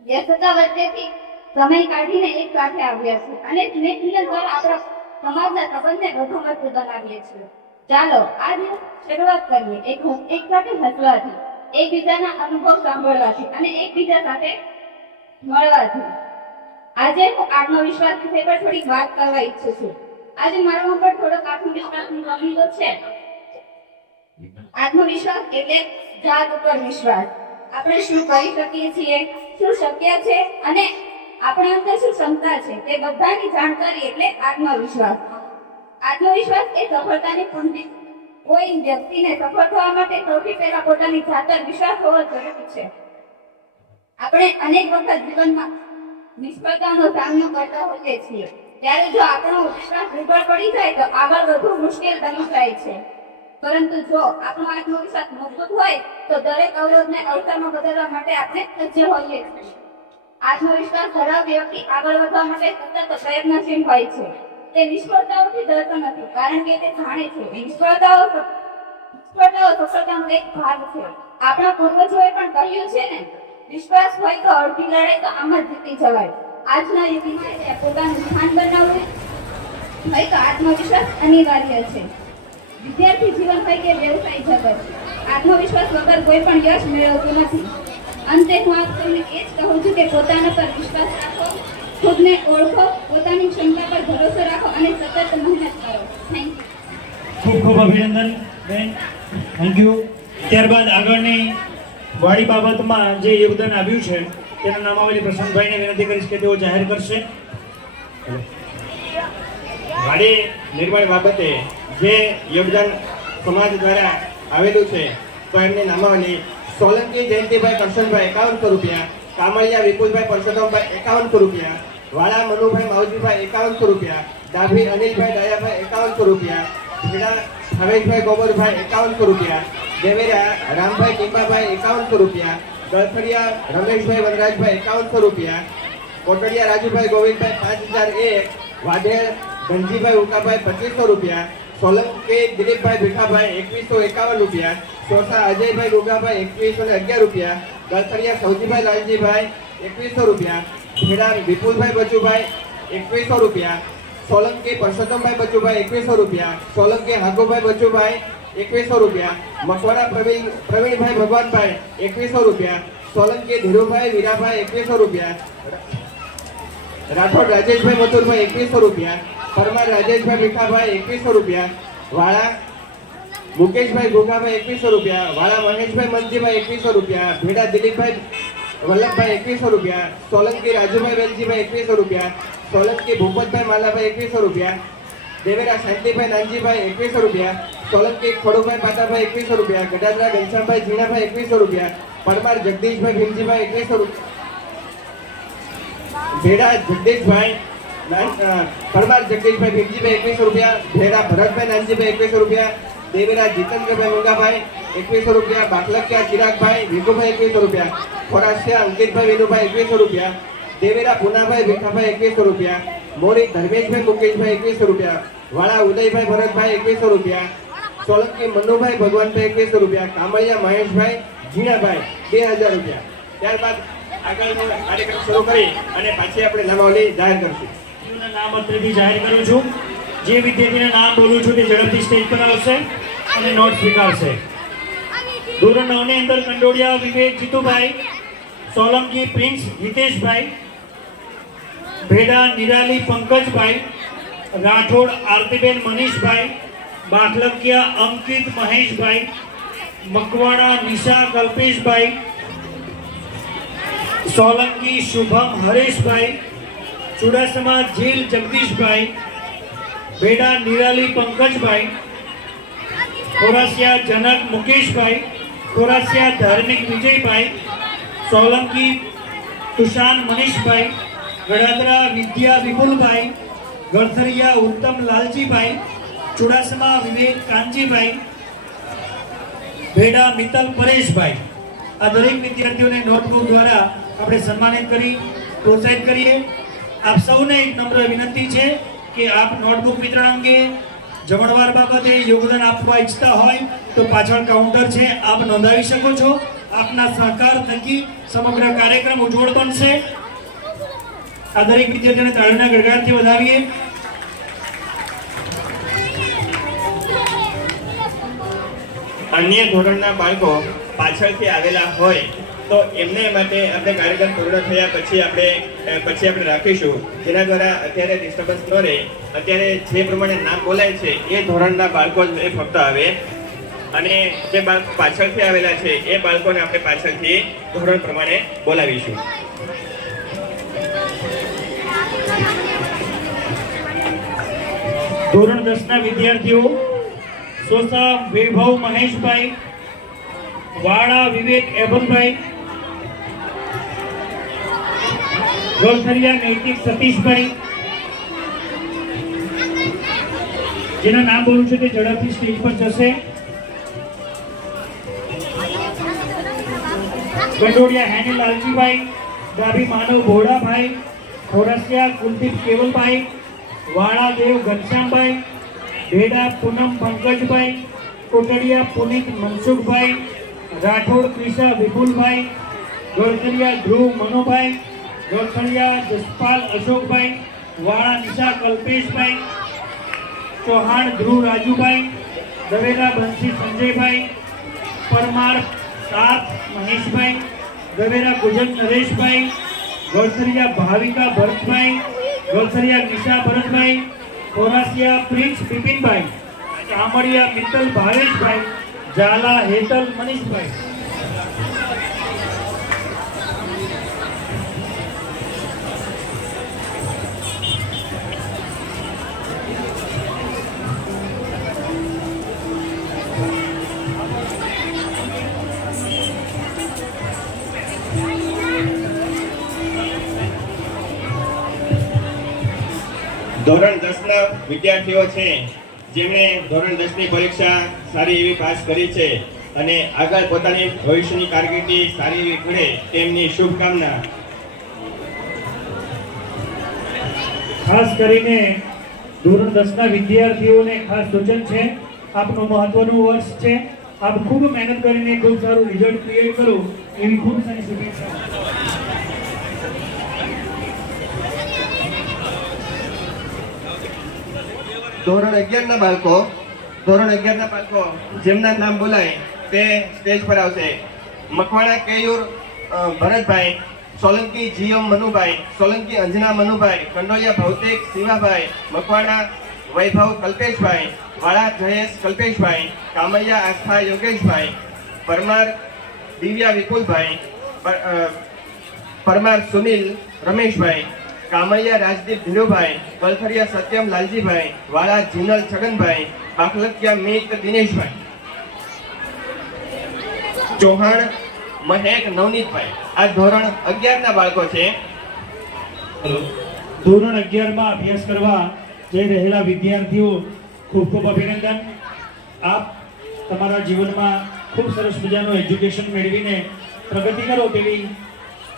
વ્યસ્તતા વચ્ચેથી સમય કાઢીને એક સાથે આવ્યા છે અને સ્નેહ મિલન દ્વારા આપણા સમાજના સંબંધને વધુ મજબૂત બનાવીએ છીએ. ચાલો આજે શરૂઆત કરીએ એક સાથે હસવાથી, એકબીજાના અનુભવ સાંભળવાથી અને એકબીજા સાથે મળવાથી. આજે હું આત્મવિશ્વાસ વિશે પર થોડીક વાત કરવા ઈચ્છું છું. આજે મારામાં પણ થોડોક આત્મવિશ્વાસની કમી તો છે. આત્મવિશ્વાસ એટલે જાત ઉપર વિશ્વાસ. આપણે શું કરી શકીએ છીએ, શું શક્ય છે અને આપણા અંદર શું ક્ષમતા છે તે બધાની જાણકારી એટલે આત્મવિશ્વાસ. આત્મવિશ્વાસ એ સફળતાની કુંજી. કોઈ વ્યક્તિને સફળ થવા માટે સૌથી પહેલા પોતાની જાત પર વિશ્વાસ હોવો જરૂરી છે. આપણે અનેક વખત જીવનમાં નિષ્ફળતાનો સામનો કરતા હોઈએ છીએ, ત્યારે જો આપણો વિશ્વાસ દુર્બળ પડી જાય તો આગળ વધવું મુશ્કેલ બની જાય છે. પરંતુ જો આપણો આત્મવિશ્વાસ મજબૂત હોય તો દરેક અવરોધને અવસરમાં બદલવા માટે આપણે સજ્જ હોઈએ છીએ. આત્મવિશ્વાસ ધરાવતી વ્યક્તિ આગળ વધવા માટે સતત પ્રયત્નશીલ હોય છે. તે નિષ્ફળતાઓથી ડરતો નથી, કારણ કે તે જાણે છે નિષ્ફળતાઓ સફળતાનો એક ભાગ છે. આપણા પૂર્વજોએ પણ કહ્યું છે ને, વિશ્વાસ હોય તો અડધી લડાઈ તો આમ જ જીતી જવાય. આજના યુગમાં પોતાનું સ્થાન બનાવવું હોય તો આત્મવિશ્વાસ અનિવાર્ય છે. વિદ્યાર્થી જીવન હોય કે વ્યવસાય જગત, આત્મવિશ્વાસ વગર કોઈ પણ યશ મેળવતું નથી. અંતે હું આપ સૌને એ જ કહું છું કે પોતાના પર વિશ્વાસ રાખો, ખુદને ઓળખો, પોતાની ક્ષમતા પર ભરોસો રાખો અને સતત મહેનત કરો. Thank you. ખૂબ ખૂબ અભિનંદન બેન, થેન્ક યુ. ત્યારબાદ આગળની વાડી બાબતમાં જે યોગદાન આવ્યું છે તેના નામાવલી પ્રશાંતભાઈને વિનંતી કરીશ કે તેઓ જાહેર કરશે. વાડી નિર્માણ બાબતે જે યોગદાન સમાજ દ્વારા આવેલું છે તો એમની નામાવલી: સોલંકી જયંતિભાઈ કરશનભાઈ 5100 રૂપિયા, કામળિયા વિપુલભાઈ પરસોત્તમભાઈ 5100 રૂપિયા, વાળા મનુભાઈ માવજીભાઈ 5100 રૂપિયા, ડાભી અનિલભાઈ દયાભાઈ 5100 રૂપિયા, ભીડા હવેશભાઈ ગોબરભાઈ 5100 રૂપિયા, દેવેરા રામભાઈ ટીંબાભાઈ 5100 રૂપિયા, ગળફરિયા રમેશભાઈ વનરાજભાઈ 5100 રૂપિયા, કોટડિયા રાજુભાઈ ગોવિંદભાઈ 5001, વાઢેર ધનજીભાઈ ઉકાભાઈ 2500 રૂપિયા, સોલંકી દિલીપભાઈ ભીખાભાઈ 2151 રૂપિયા, ચોસા અજયભાઈ ગુગાભાઈ 2111 રૂપિયા, ગળફરિયા સૌજીભાઈ લાલજીભાઈ 2100 રૂપિયા, ભેડા વિપુલભાઈ બચુભાઈ 2100 રૂપિયા, સોલંકી પરસોત્તમભાઈ બચુભાઈ 2100 રૂપિયા, સોલંકી હાગુભાઈ બચુભાઈ 2100 રૂપિયા, મકવાડા પ્રવીણભાઈ ભગવાનભાઈ 2100 રૂપિયા, સોલંકી ધીરુભાઈ વીરાભાઈ 2100 રૂપિયા, રાઠોડ રાજેશભાઈ મથુરભાઈ 2100 રૂપિયા, પરમાર રાજેશભાઈ ભીખાભાઈ 2100 રૂપિયા, વાળા મુકેશભાઈ ગુગાભાઈ 2100 રૂપિયા, વાળા મહેશભાઈ મનજીભાઈ 2100 રૂપિયા, ભેડા દિલીપભાઈ વલ્લભભાઈ 2100 રૂપિયા, સોલંકી રાજુભાઈ વેલજીભાઈ 2100 રૂપિયા, સોલંકી ભૂપતભાઈ માલાભાઈ 2100 રૂપિયા, દેવેરા શાંતિભાઈ નાનજીભાઈ 2100 રૂપિયા, સોલંકી ખોડુભાઈ પાટાભાઈ 2100 રૂપિયા, ગડાદરા ઘનશ્યામભાઈ ઝીણાભાઈ 2100 રૂપિયા, પરમાર જગદીશભાઈ ભીમજીભાઈ 2100 રૂપિયા, ભેડા જગદીશભાઈ પરમાર જગદીશભાઈ ભીમજીભાઈ 2100 રૂપિયા, ભેડા ભરતભાઈ નાનજીભાઈ 2100 રૂપિયા, દેવેરા જીતેન્દ્રભાઈ મુંગાભાઈ 2100 રૂપિયા, બાકલકિયા ચિરાગભાઈ વિગુભાઈ 2100 રૂપિયા, ખોરાસિયા અંકિતભાઈ વિનુભાઈ 2100 રૂપિયા, દેવેરા પુનાભાઈ ભીખાભાઈ 2100 રૂપિયા, મોરી ધર્મેશભાઈ મુકેશભાઈ 2100 રૂપિયા, વાળા ઉદયભાઈ ભરતભાઈ 2100 રૂપિયા, સોલંકી મનુભાઈ ભગવાનભાઈ 2100 રૂપિયા, કામળિયા મહેશભાઈ ઝીણાભાઈ 2000 રૂપિયા. ત્યારબાદ આગળનો કાર્યક્રમ શરૂ કરી અને પાછી આપણે નામાવલી જાહેર કરશું. નામ અત્રેથી જાહેર કરું છું. જે વિદ્યાર્થીના નામ બોલું છું તે ઝડપથી સ્ટેજ પર આવશે અને નોટ સ્વીકારશે. ધોરણ 9 ની અંદર કંડોડિયા વિવેક જીતુભાઈ, સોલંકી પ્રિન્સ હિતેશભાઈ, ભેડા નિરાલી પંકજભાઈ, રાઠોડ આરતીબેન મનીષભાઈ, બાખલકિયા અંકિત મહેશભાઈ, મકવાણા નિશા કલ્પેશભાઈ, સોલંકી શુભમ હરેશભાઈ, ચુડાસમા જીલ જગદીશભાઈ, ભેડા નિરાલી પંકજભાઈ, ખોરાસિયા જનક મુકેશભાઈ, ખોરાસિયા ધાર્મિક વિજયભાઈ, સોલંકી તુષાન મનીષભાઈ, ગડાદરા વિદ્યા વિપુલભાઈ, ગળથરિયા ઉત્તમ લાલજીભાઈ, ચુડાસમા વિવેક કાનજીભાઈ, ભેડા મિત્તલ પરેશભાઈ. આ દરેક વિદ્યાર્થીઓને નોટબુક દ્વારા આપણે સન્માનિત કરી પ્રોત્સાહિત કરીએ. આપ સૌને એક નમ્ર વિનંતી છે કે આપ નોટબુક વિતરણ અંગે જમણવાર બાબતે યોગદાન આપવા ઈચ્છતા હોય તો પાછળ કાઉન્ટર છે, આપ નોંધાવી શકો છો. આપના સહકાર થકી સમગ્ર કાર્યક્રમ ઉજ્જવળ બનશે. આ દરેક વિદ્યાર્થીઓને તાળીના ગડગડાટથી વધાવીએ. અન્ય ધોરણના બાળકો પાછળથી આવેલા હોય તો એમને માટે આપણે કાર્યક્રમ પૂર્ણ થયા પછી આપણે રાખીશું, જેના દ્વારા અત્યારે ડિસ્ટર્બન્સ ન રહે. અત્યારે જે પ્રમાણે નામ બોલાય છે એ ધોરણના બાળકો જ ફક્ત આવે. અને જે બાળકો પાછળથી આવેલા છે એ બાળકોને આપણે પાછળથી ધોરણ પ્રમાણે બોલાવીશું. ધોરણ 10 ના વિદ્યાર્થીઓ સોસા વૈભવ મહેશભાઈ, વાળા વિવેક એબલભાઈ, ગોલથરિયા નૈતિક સતીશભાઈ, જેના નામ બોલું છે તે ઝડપથી સ્ટેજ પર જશે. ગંડોડિયા હેની લાલજીભાઈ, ડાભી માનવ ભોળાભાઈ, ખોરસિયા કુલદીપ કેવલભાઈ, વાળા દેવ ઘનશ્યામભાઈ, ભેડા પૂનમ પંકજભાઈ, કોટડિયા પુનિત મનસુખભાઈ, રાઠોડ ક્રિશા વિપુલભાઈ, ગોળથરિયા ધ્રુવ મનોભાઈ, ગોળથરિયા જસપાલ અશોકભાઈ, વાળા નિશા કલ્પેશભાઈ, ચૌહાણ ધ્રુવ રાજુભાઈ, દવેલા બંસી સંજયભાઈ, પરમાર સાત મહેશભાઈ, દવેલા ગુજર નરેશભાઈ, ગોળથરિયા ભાવિકા ભરતભાઈ, ગોળથરિયા નિશા ભરતભાઈ, ખોરાસિયા પ્રિન્સ બિપિનભાઈ, કામડિયા મિત્તલ ભાવેશભાઈ, ઝાલા હેતલ મનીષભાઈ. ધોરણ 10 ના વિદ્યાર્થીઓ છે જેમણે ધોરણ 10 ની પરીક્ષા સારી એવી પાસ કરી છે અને આગળ પોતાની ભવિષ્યની કારકિર્દી સારી એવી ઘડે તેમની શુભકામના. ખાસ કરીને ધોરણ 10 ના વિદ્યાર્થીઓને ખાસ સૂચન છે, આપનું મહત્વનું વર્ષ છે, આપ ખૂબ મહેનત કરીને ખૂબ સારું રિઝલ્ટ ક્રિએટ કરો એવી ખૂબ સારી શુભેચ્છા. ધોરણ 11 ના બાળકો જેમના નામ બોલાય તે સ્ટેજ પર આવશે. મકવાણા કેયુર ભરતભાઈ, સોલંકી જીએમ મનુભાઈ, સોલંકી અંજના મનુભાઈ, કંડોલિયા ભૌતિક શિવાભાઈ, મકવાણા વૈભવ કલ્પેશભાઈ, વાળા જયેશ કલ્પેશભાઈ, કામૈયા આસ્થા યોગેશભાઈ, પરમાર દિવ્યા વિપુલભાઈ, પરમાર સુનિલ રમેશભાઈ, કામૈયા રાજદીપ ધીરુભાઈ, ગોળથરિયા સત્યમ લાલજીભાઈ, વાળા જીનલ છગનભાઈ, બાખલકિયા મિત દિનેશભાઈ, ચૌહાણ મહેક નવનીતભાઈ. આ ધોરણ 11 ના બાળકો છે. ધોરણ 11 માં અભ્યાસ કરવા જઈ રહેલા વિદ્યાર્થીઓ ખૂબ ખૂબ અભિનંદન. આપ તમારા જીવનમાં ખૂબ સરસ મજાનું એજ્યુકેશન મેળવીને પ્રગતિ કરો તેવી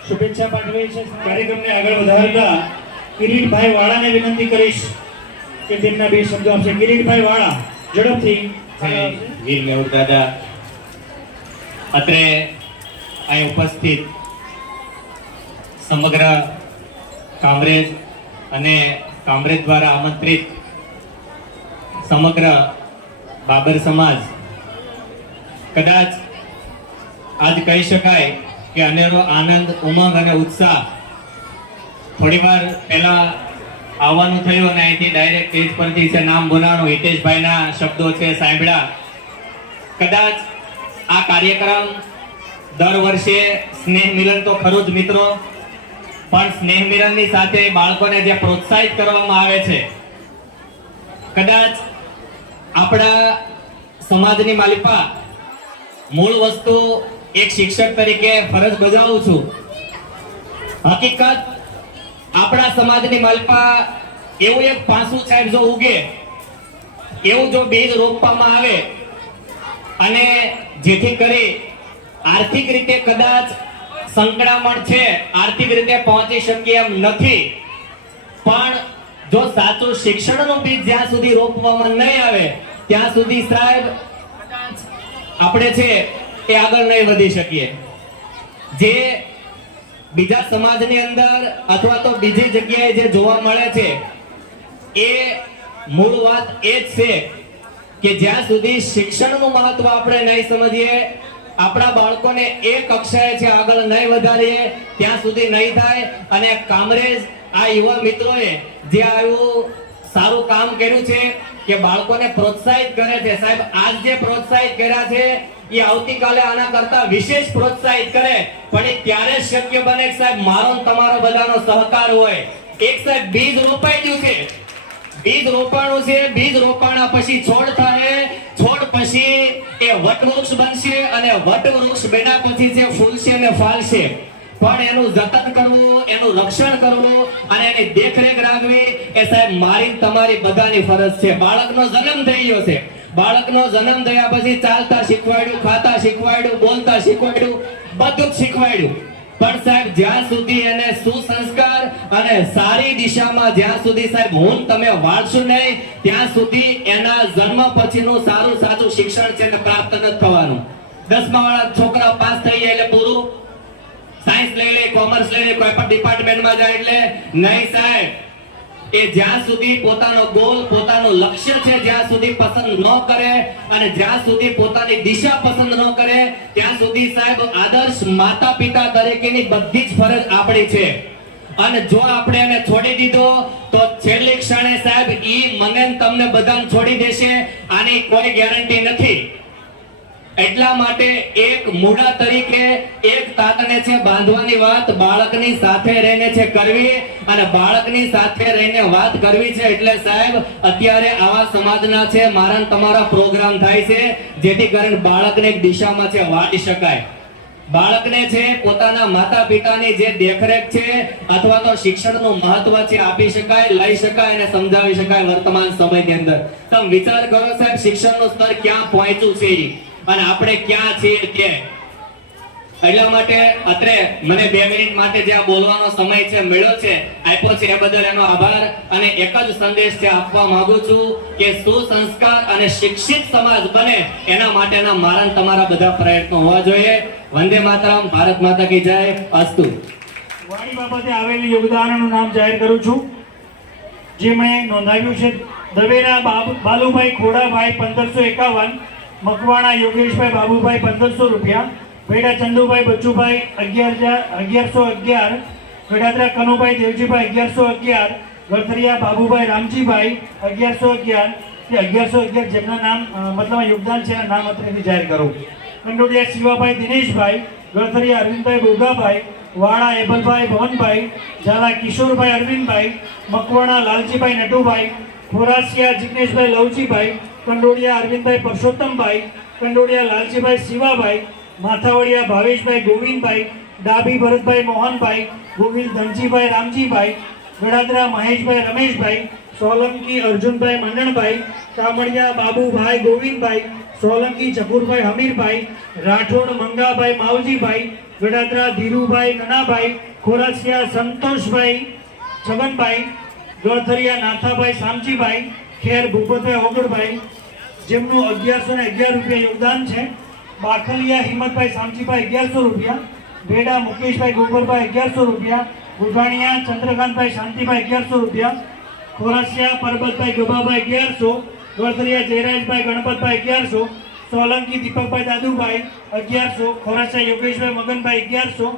શુભેચ્છા પાઠવે છે. કાર્યક્રમને આગળ વધારતા કિરીટભાઈ વાળાને વિનંતી કરીશ કે તેમના બે શબ્દો આપશે. કિરીટભાઈ વાળા ઝડપથી. વીર મેહુલ દાદા, અત્રે અહીં ઉપસ્થિત સમગ્ર કામરેજ અને કામરેજ દ્વારા આમંત્રિત સમગ્ર બાબર સમાજ, કદાચ આજ કહી શકાય કે અનેરો આનંદ, ઉમંગ અને ઉત્સાહ. થોડીવાર પહેલા આવવાનું થયું અને અહીંથી ડાયરેક્ટ સ્ટેજ પરથી છે નામ બોલાવાનું, હિતેશભાઈના શબ્દો છે સાંભળ્યા. કદાચ આ કાર્યક્રમ દર વર્ષે સ્નેહ મિલન તો ખરું જ મિત્રો, પણ સ્નેહ મિલનની સાથે બાળકોને જે પ્રોત્સાહિત કરવામાં આવે છે, કદાચ આપણા સમાજની માલિપા મૂળ વસ્તુ એક શિક્ષક તરીકે ફરજ બજાવું છું. હકીકત આપણા સમાજની માલિપા એવું એક પાસું સાહેબ જો ઉગે, એવું જો બીજ રોપવામાં આવે અને જેથી કરી આર્થિક રીતે કદાચ સંકળામણ છે, આર્થિક રીતે પહોંચી શકીએ એમ નથી, પણ જો સાચું શિક્ષણનું બીજ જ્યાં સુધી રોપવામાં નહીં આવે ત્યાં સુધી સાહેબ આપણે છે એ આગળ નહીં વધી શકીએ. જે બીજા સમાજની અંદર અથવા તો બીજી જગ્યાએ જે જોવા મળે છે એ મૂળ વાત એ જ છે કે જ્યાં સુધી શિક્ષણનું મહત્વ આપણે નહીં સમજીએ, આપણા બાળકોને એ કક્ષાએ છે આગળ નહીં વધારીએ ત્યાં સુધી નહીં થાય. અને કામરેજ આ યુવા મિત્રોએ જે આવું સારું કામ કર્યું છે કે બાળકોને પ્રોત્સાહિત કરે છે. સાહેબ આજ જે પ્રોત્સાહિત કર્યા છે એ આવતીકાલે આના કરતા વિશેષ પ્રોત્સાહિત કરે, પણ એ ત્યારે જ શક્ય બને કે સાહેબ મારો ને તમારો બધાનો સહકાર હોય. એક સાહેબ બીજ રોપાઈ ગયું છે, બીજ રોપાણું છે, બીજ રોપાણા પછી છોડ થાય, છોડ પછી એ વટવૃક્ષ બનશે અને વટવૃક્ષ બન્યા પછી જે ફૂલશે અને ફાલશે. પણ એનું જતન કરવું, એનું રક્ષણ કરવું અને એની દેખરેખ રાખવી એ સાહેબ મારી તમારી બધાની ફરજ છે. બાળકનો જન્મ થઈ ગયો છે, બાળકનો જન્મ થયા પછી ચાલતા શીખવાડ્યું, ખાતા શીખવાડ્યું, બોલતા શીખવાડ્યું, બધું જ શીખવાડ્યું. પણ સાહેબ જ્યાં સુધી એને સુસંસ્કાર અને સારી દિશામાં જ્યાં સુધી સાહેબ હું તમે વાળશો નહીં, ત્યાં સુધી એના જન્મ પછીનું સારું સાચું શિક્ષણ છે તે પ્રાપ્ત નથી થવાનું. 10મા વાળા છોકરા પાસ થઈ જાય એટલે પૂરું, સાયન્સ લઈ લે, કોમર્સ લઈ લે, કોઈ પણ ડિપાર્ટમેન્ટમાં જાય એટલે નહીં સાહેબ. એ જ્યાં સુધી પોતાનો ગોલ, પોતાનું લક્ષ્ય છે જ્યાં સુધી પસંદ ન કરે અને જ્યાં સુધી પોતાની દિશા પસંદ ન કરે, ત્યાં સુધી સાહેબ આદર્શ માતા પિતા તરીકેની બધી જ ફરજ આપણી છે. અને જો આપણે એને છોડી દીધો તો છેલ્લી ક્ષણે સાહેબ ઈ મને ને તમને બધાને છોડી દેશે, આની કોઈ ગેરંટી નથી. એટલા માટે એક મૂળા તરીકે એક તાતને છે બાંધવાની વાત બાળકની સાથે રહીને છે કરવી, અને બાળકની સાથે રહીને વાત કરવી છે. એટલે સાહેબ અત્યારે આવા સમાજના છે મારા ને તમારા પ્રોગ્રામ થાય છે, જેથી કરીને બાળકને એક દિશામાં છે વાળી શકાય. બાળકને છે પોતાના માતા પિતાની જે દેખરેખ છે અથવા તો શિક્ષણનું મહત્વ છે આપી શકાય, લઈ શકાય અને સમજાવી શકાય વર્તમાન સમયની અંદર. તમે વિચાર કરો સાહેબ શિક્ષણનું સ્તર ક્યાં પહોંચ્યું છે અને આપણે ક્યાં છીએ કે. એટલા માટે અત્રે મને 2 મિનિટ માટે જે આ બોલવાનો સમય છે મળ્યો છે, આપ્યો છે, એ બદલ એનો આભાર. અને એક જ સંદેશ છે આપવા માંગુ છું કે સુસંસ્કાર અને શિક્ષિત સમાજ બને એના માટેના મારા ને તમારા બધા પ્રયત્નો હોવા જોઈએ. વંદે માતરમ, ભારત માતા કી જય. અસ્તુ. વાણી બાબતે આવેલી યોગદાનનું નામ જાહેર કરું છું. જેમણે નોંધાવ્યું છે દવેરા બાલુભાઈ ખોડાભાઈ 1551, મકવાણા યોગેશભાઈ બાબુભાઈ 1500 રૂપિયા, ભેડા ચંદુભાઈ બચ્ચુભાઈ 1111, ગડાદરા કનુભાઈ દેવજીભાઈ 1111, ગળથરિયા બાબુભાઈ રામજીભાઈ 1111 કે 1111 જેમના નામ મતલબ યોગદાન છે એના નામ અત્રેથી જાહેર કરું. કંડોડિયા શિવાભાઈ દિનેશભાઈ, ગળથરિયા અરવિંદભાઈ ગોગાભાઈ, વાળા એબલભાઈ ભવનભાઈ, ઝાલા કિશોરભાઈ અરવિંદભાઈ, મકવાણા લાલજીભાઈ નટુભાઈ, ખોરાસિયા જિગ્નેશભાઈ લવજીભાઈ, કંડોડિયા અરવિંદભાઈ પરસોત્તમભાઈ, કંડોડિયા લાલજીભાઈ શિવાભાઈ, માથાવડિયા ભાવેશભાઈ ગોવિંદભાઈ, ડાબી ભરતભાઈ મોહનભાઈ, ગોવિલ ધનજીભાઈ રામજીભાઈ, ગડાદરા મહેશભાઈ રમેશભાઈ, સોલંકી અર્જુનભાઈ મંડણભાઈ, કામડિયા બાબુભાઈ ગોવિંદભાઈ, સોલંકી ચકુરભાઈ હમીરભાઈ, રાઠોડ મંગાભાઈ માવજીભાઈ, ગડાદરા ધીરુભાઈ નનાભાઈ, ખોરાસિયા સંતોષભાઈ છગનભાઈ, ગળથરિયા નાથાભાઈ શામજીભાઈ, ખેર ભૂપતભાઈ ઓગળભાઈ જેમનું 1111 રૂપિયા યોગદાન છે. બાખલિયા હિંમતભાઈ શામજીભાઈ 1100 રૂપિયા, ભેડા મુકેશભાઈ ગોબરભાઈ 1100 રૂપિયા, ગુગાણિયા ચંદ્રકાંતભાઈ શાંતિભાઈ 1100 રૂપિયા, ખોરાસિયા પરબતભાઈ ગબાભાઈ 1100, ગળથરિયા જયરાજભાઈ ગણપતભાઈ 1100, સોલંકી દીપકભાઈ દાદુભાઈ 1100, ખોરાસિયા યોગેશભાઈ મગનભાઈ 1100,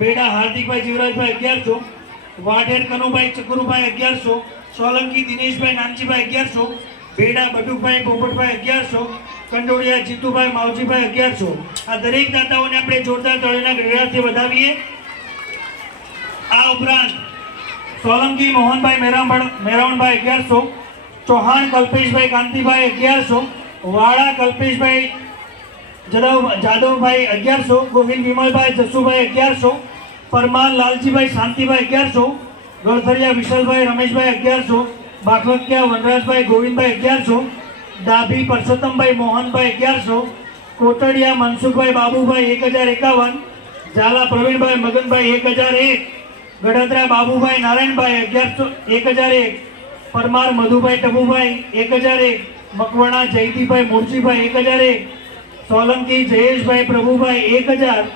ભેડા હાર્દિકભાઈ જીવરાજભાઈ 1100, વાઢેર કનુભાઈ ચકુરુભાઈ 1100, સોલંકી દિનેશભાઈ નાનજીભાઈ 1100, ભેડા બટુકભાઈ પોપટભાઈ 1100, કંડોડિયા જીતુભાઈ માવજીભાઈ 1100. આ દરેક દાતાઓને આપણે જોરદાર તાળીના ગણગણાટથી વધાવીએ. આ ઉપરાંત સોલંકી મોહનભાઈ મેરાવણભાઈ 1100, ચૌહાણ કલ્પેશભાઈ કાંતિભાઈ 1100, વાળા કલ્પેશભાઈ જાદવભાઈ 1100, ગોહિલ વિમલભાઈ જસુભાઈ 1100, પરમાર લાલજીભાઈ શાંતિભાઈ 1100, ગળથરિયા વિશાલભાઈ રમેશભાઈ 1100, બાખલકિયા વનરાજભાઈ ગોવિંદભાઈ 1100, ડાભી પરસોત્તમભાઈ મોહનભાઈ 1100, કોટડિયા મનસુખભાઈ બાબુભાઈ 1051, ઝાલા પ્રવીણભાઈ મગનભાઈ 1001, ગડાદરા બાબુભાઈ નારાયણભાઈ 1001, પરમાર મધુભાઈ ટબુભાઈ 1001, મકવાણા જયદીભાઈ મૂળજીભાઈ 1001, સોલંકી જયેશભાઈ પ્રભુભાઈ 1000,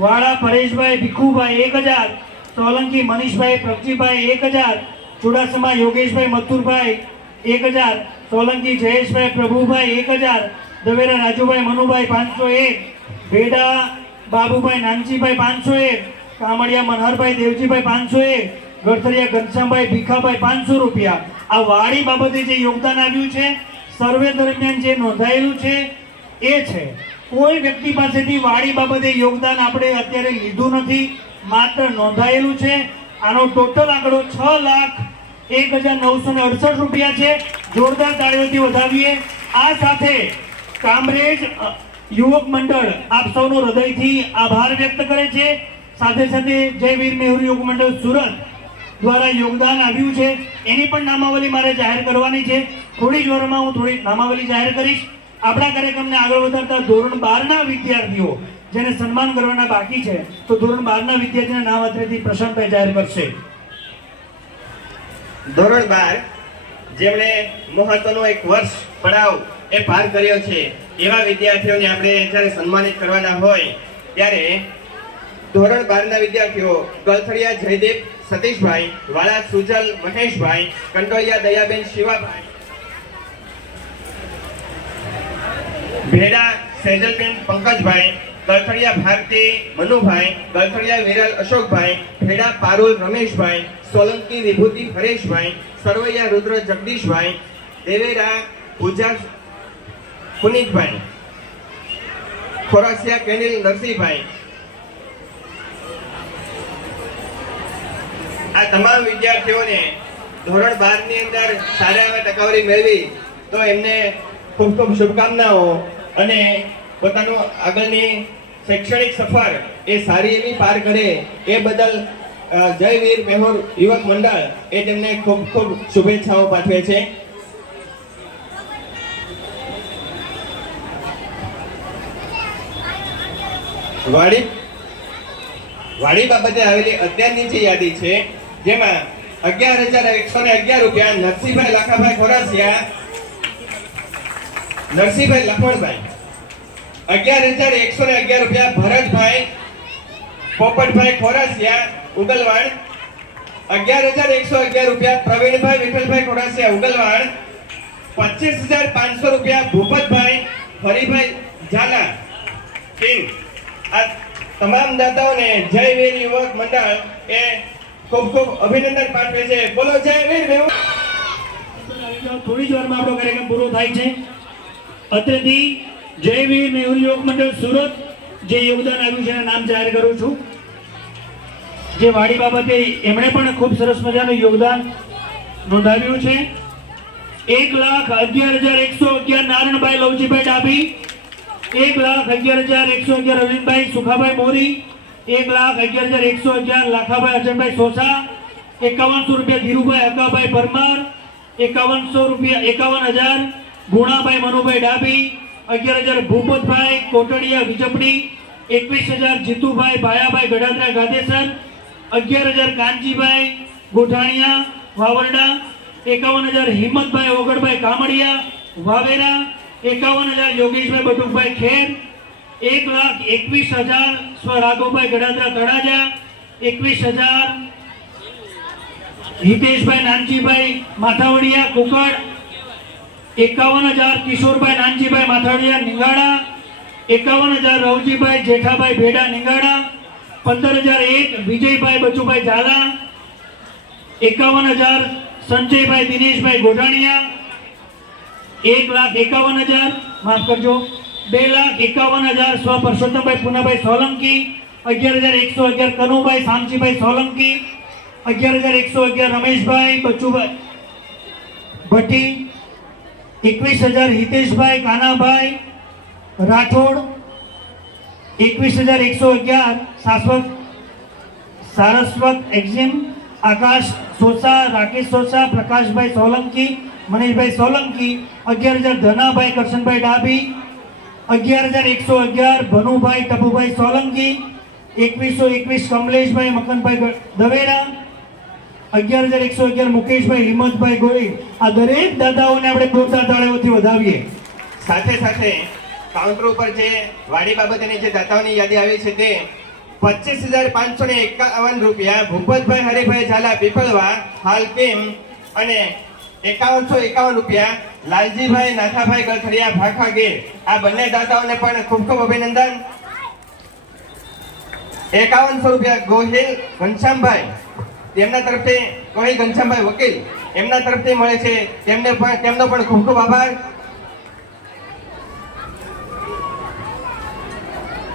વાળા પરેશભાઈ ભીખુભાઈ 1000, સોલંકી મનીષભાઈ પ્રગજીભાઈ 1000, ચુડાસમા યોગેશભાઈ મથુરભાઈ 1000, સોલંકી જયેશભાઈ પ્રભુભાઈ 1000, દવેરા રાજુભાઈ મનુભાઈ 501, ભેડા બાબુભાઈ નાનજીભાઈ 501, કામડિયા મનહરભાઈ દેવજીભાઈ 501, ગળથરિયા ઘનશ્યામભાઈ ભીખાભાઈ 500 રૂપિયા, આ વાડી બાબતે જે યોગદાન આવ્યું છે, સર્વે દરમિયાન જે નોંધાયેલું છે એ છે. કોઈ વ્યક્તિ પાસેથી વાડી બાબતે યોગદાન આપણે અત્યારે લીધું નથી, માત્ર નોંધાયેલું છે. આનો ટોટલ આંકડો 6,01,968 રૂપિયા છે. જોરદાર તાળીઓથી વધાવીએ. આ સાથે કામરેજ યુવક મંડળ આપ સૌનો હૃદયથી આભાર વ્યક્ત કરે છે. સાથે સાથે જય વીર મેહુર યુવક મંડળ સુરત દ્વારા યોગદાન આવ્યું છે, એની પણ નામાવલી મારે જાહેર કરવાની છે. થોડી જ વારમાં હું થોડી નામાવલી જાહેર કરીશ. આપણા કાર્યક્રમને આગળ વધારતા ધોરણ 12ના વિદ્યાર્થીઓ જેને સન્માન કરવાના બાકી છે, તો ધોરણ 12ના વિદ્યાર્થીના નામ અત્રેથી પ્રશાંતભાઈ જાહેર કરશે. ધોરણ 12 જેમણે મહત્વનો એક વર્ષ પડાવ એ પાર કર્યો છે, એવા વિદ્યાર્થીઓને આપણે જ્યારે સન્માનિત કરવાના હોય ત્યારે ધોરણ 12ના વિદ્યાર્થીઓ ગલથડિયા જયદેવ સતીશભાઈ, વાળા સુજલ મહેશભાઈ, કંટોળિયા દયાબેન શિવાભાઈ, ભેડા સેજલબેન પંકજભાઈ, ગલથડિયા ભારતી મનુભાઈ, ગલથડિયા વિરલ અશોકભાઈ, ભેડા પારુલ રમેશભાઈ, સોલંકી વિભૂતિ હરેશભાઈ, સરવૈયા રુદ્ર જગદીશભાઈ, દેવેરા પૂજા પુનિતભાઈ, ખોરાસિયા કેનિલ નરસિંહભાઈ. આ તમામ વિદ્યાર્થીઓને ધોરણ 12 ની અંદર સારા એવા ટકાવારી મેળવી તો એમને ખૂબ ખૂબ શુભકામનાઓ અને પોતાનું આગળની શૈક્ષણિક સફર એ સારી એવી પાર કરે એ બદલ જય વીર મેહુર યુવક મંડળ એ તેમને ખૂબ ખૂબ શુભેચ્છાઓ પાઠવે છે. વાડી બાબતે આવેલી અત્યારની જે યાદી છે જેમાં 11,111 રૂપિયા નરસિંહભાઈ લાખાભાઈ ખોરાસિયા, નરસિંહભાઈ લખમણભાઈ, 11,111 રૂપિયા ભરતભાઈ પોપટભાઈ ખોરાસિયા ઉગલવાડ, 11,111 રૂપિયા પ્રવીણભાઈ વિઠ્ઠલભાઈ ખોરાસિયા ઉગલવાડ, 25,500 રૂપિયા ભૂપતભાઈ હરિભાઈ ઝાલા કિંગ. આ તમામ દાતાઓને જય વીર યુવક મંડળ એ ખૂબ ખૂબ અભિનંદન પાઠવે છે. બોલો જય વીર મેહુર. થોડી જ વારમાં આપણો કાર્યક્રમ પૂરો થાય છે. અત્રેથી જય વીર મેહુર યુવક મંડળ સુરત જે યોગદાન આવ્યું છે એના નામ જાહેર કરું છું. જે વાડી બાબતે એમણે પણ ખૂબ સરસ મજાનું યોગદાન નોંધાવ્યું છે. 1,11,111 નારણભાઈ લવજીભાઈ ડાભી, 1,11,111 અરવિંદભાઈ સુખાભાઈ મોરી, 1,11,111 લાખાભાઈ અજયભાઈ સોસા, 5100 રૂપિયા ધીરુભાઈ અકાભાઈ પરમાર, 5100 રૂપિયા 51,000 ગુણાભાઈ મનુભાઈ ડાભી, 11,000 ભૂપતભાઈ કોટડિયા વિજપડી, 21,000 જીતુભાઈ ભાયાભાઈ ગડાદરા ગાદેસર, 11,000 કાનજીભાઈ ગોઠાણીયા વાવરડા, 51,000 હિંમતભાઈ ઓગળભાઈ કામડિયા વાવેરા, 51,000 યોગેશભાઈ બટુકભાઈ ખેર, 1,21,000 સ્વરાઘવભાઈ ગડાદરા તળાજા, 21,000 હિતેશભાઈ નાનજીભાઈ માથાવડિયા કુકડ, 51,000 કિશોરભાઈ નાનજીભાઈ માથાવડિયા નિંગાડા, 51,000 રવજીભાઈ જેઠાભાઈ ભેડા નિંગાડા, 15,001 વિજયભાઈ બચુભાઈ ઝાલા, 51,000 સંજયભાઈ દિનેશભાઈ ગોઢાણીયા, 1,51,000 માફ કરજો 2,51,000 સ્વ પરસોત્તમભાઈ પુનાભાઈ સોલંકી, 11,111 કનુભાઈ શામજીભાઈ સોલંકી, 11,111 રમેશભાઈ બચુભાઈ ભટ્ટી, 21,000 હિતેશભાઈ કાનાભાઈ રાઠોડ, 21,111 સારસ્વત એક્ઝિમ આકાશ સોસા, રાકેશ સોસા, પ્રકાશભાઈ સોલંકી, મનીષભાઈ સોલંકી, 11,000 ધનાભાઈ કરશનભાઈ ડાભી, 11,111 ભનુભાઈ ટપુભાઈ સોલંકી, 2,121 કમલેશભાઈ મકનભાઈ દવેરા, 11,111 મુકેશભાઈ હિંમતભાઈ ગોળી. આ દરેક દાદાઓને આપણે જોરદાર તાળીઓથી વધાવીએ. સાથે સાથે કાઉન્ટર ઉપર જે વાડી બાબતની જે દાતાઓની યાદી આવી છે તે 25,551 રૂપિયા ભૂપતભાઈ હરિભાઈ ઝાલા પીપળવા હાલ કેમ અને 5151 રૂપિયા લાલજીભાઈ નાથાભાઈ ગલથડિયા ભાખા ગીર. આ બંને દાતાઓને પણ ખૂબ ખૂબ અભિનંદન. 5100 રૂપિયા ગોહિલ ઘનશ્યામભાઈ તેમના તરફથી કોઈ ઘનશ્યામભાઈ વકીલ એમના તરફથી મળે છે તેમનો પણ ખૂબ ખૂબ આભાર.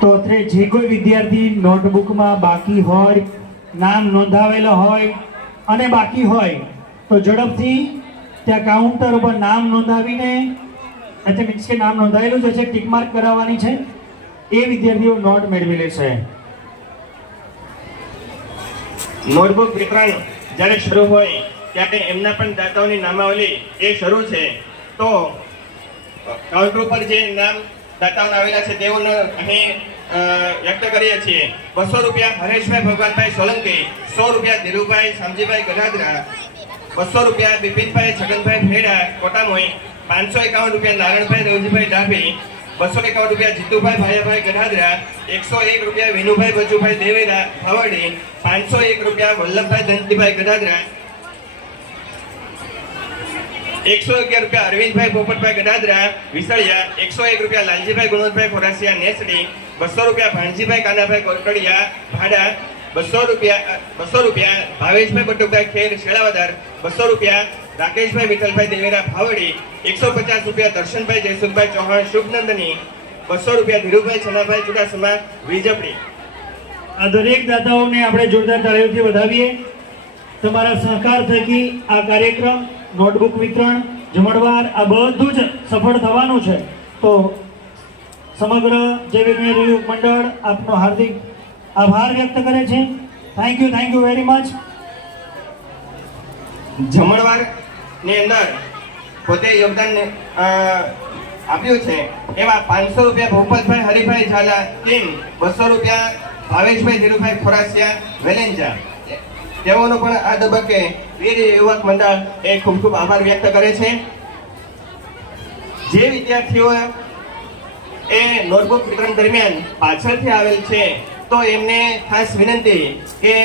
તો અત્રે જે કોઈ વિદ્યાર્થી નોટબુકમાં બાકી હોય, નામ નોંધાવેલો હોય અને બાકી હોય તો ઝડપથી ત્યાં કાઉન્ટર ઉપર નામ નોંધાવીને, એટલે મીન્સ કે નામ નોંધાયેલું જ હશે, ટીક માર્ક કરાવવાની છે. એ વિદ્યાર્થીઓ નોટ મેળવી લેશે. નોટબુક વિતરણ જ્યારે શરૂ હોય ત્યારે એમના પણ દાતાઓની નામાવલી એ શરૂ છે. તો કાઉન્ટર ઉપર જે નામ દાતાઓ આવેલા છે તેઓને અહીં વ્યક્ત કરીએ છીએ. 200 રૂપિયા હરેશભાઈ ભગવાનભાઈ સોલંકી, 100 રૂપિયા ધીરુભાઈ શામજીભાઈ ગઢાદરા, 200 રૂપિયા બિપિનભાઈ છગનભાઈ ભેડા કોટામોઈ, 551 રૂપિયા નારાયણભાઈ રવજીભાઈ ડાભી, 251 રૂપિયા જીતુભાઈ ભાયાભાઈ ગઢાદરા, 101 રૂપિયા વિનુભાઈ બચુભાઈ દેવેરા ભાવડી, 501 રૂપિયા વલ્લભભાઈ ધનજીભાઈ ગઢાદરા, 111 રૂપિયા અરવિંદભાઈ પોપટભાઈ ગઢાદરા વિસળિયા, 101 રૂપિયા લાલજીભાઈ ગુણવંતભાઈ ખોરાસિયા નેસડી, 200 રૂપિયા ભાણજીભાઈ કાનાભાઈ કોટડિયા ભાડા, 200 રૂપિયા ભાવેશભાઈ બટુભાઈ ખેર શેળાવદર, 200 રૂપિયા રાકેશભાઈ વિઠ્ઠલભાઈ દેવેરા ભાવડી, 150 રૂપિયા દર્શનભાઈ જયસુખભાઈ ચૌહાણ શુભનંદની, 200 રૂપિયા ધીરુભાઈ છનાભાઈ ચુડાસમા વીજપડી. આ દરેક દાતાઓને આપણે જોરદાર તાળીઓથી વધાવીએ. તમારા સહકાર થકી આ કાર્યક્રમ, નોટબુક વિતરણ, જમણવાર આ બધું જ સફળ થવાનું છે. તો સમગ્ર જેવીએનયુ યુવક મંડળ આપનો હાર્દિક આભાર વ્યક્ત કરે છે. Thank you very much. જમણવાર ની અંદર પોતે યોગદાન આપ્યું છે એવા 500 રૂપિયા ભૂપતભાઈ હરિભાઈ ઝાલા કિમ, 200 રૂપિયા ભાવેશભાઈ ધીરુભાઈ ખોરાસિયા વેલેન્જા. તેઓનો પણ આ તબક્કે વીર યુવક મંડળ એ ખૂબ ખૂબ આભાર વ્યક્ત કરે છે. જે વિદ્યાર્થીઓ એ નોટબુક વિતરણ દરમિયાન પાછળથી આવેલ છે તો એમને ખાસ વિનંતી કે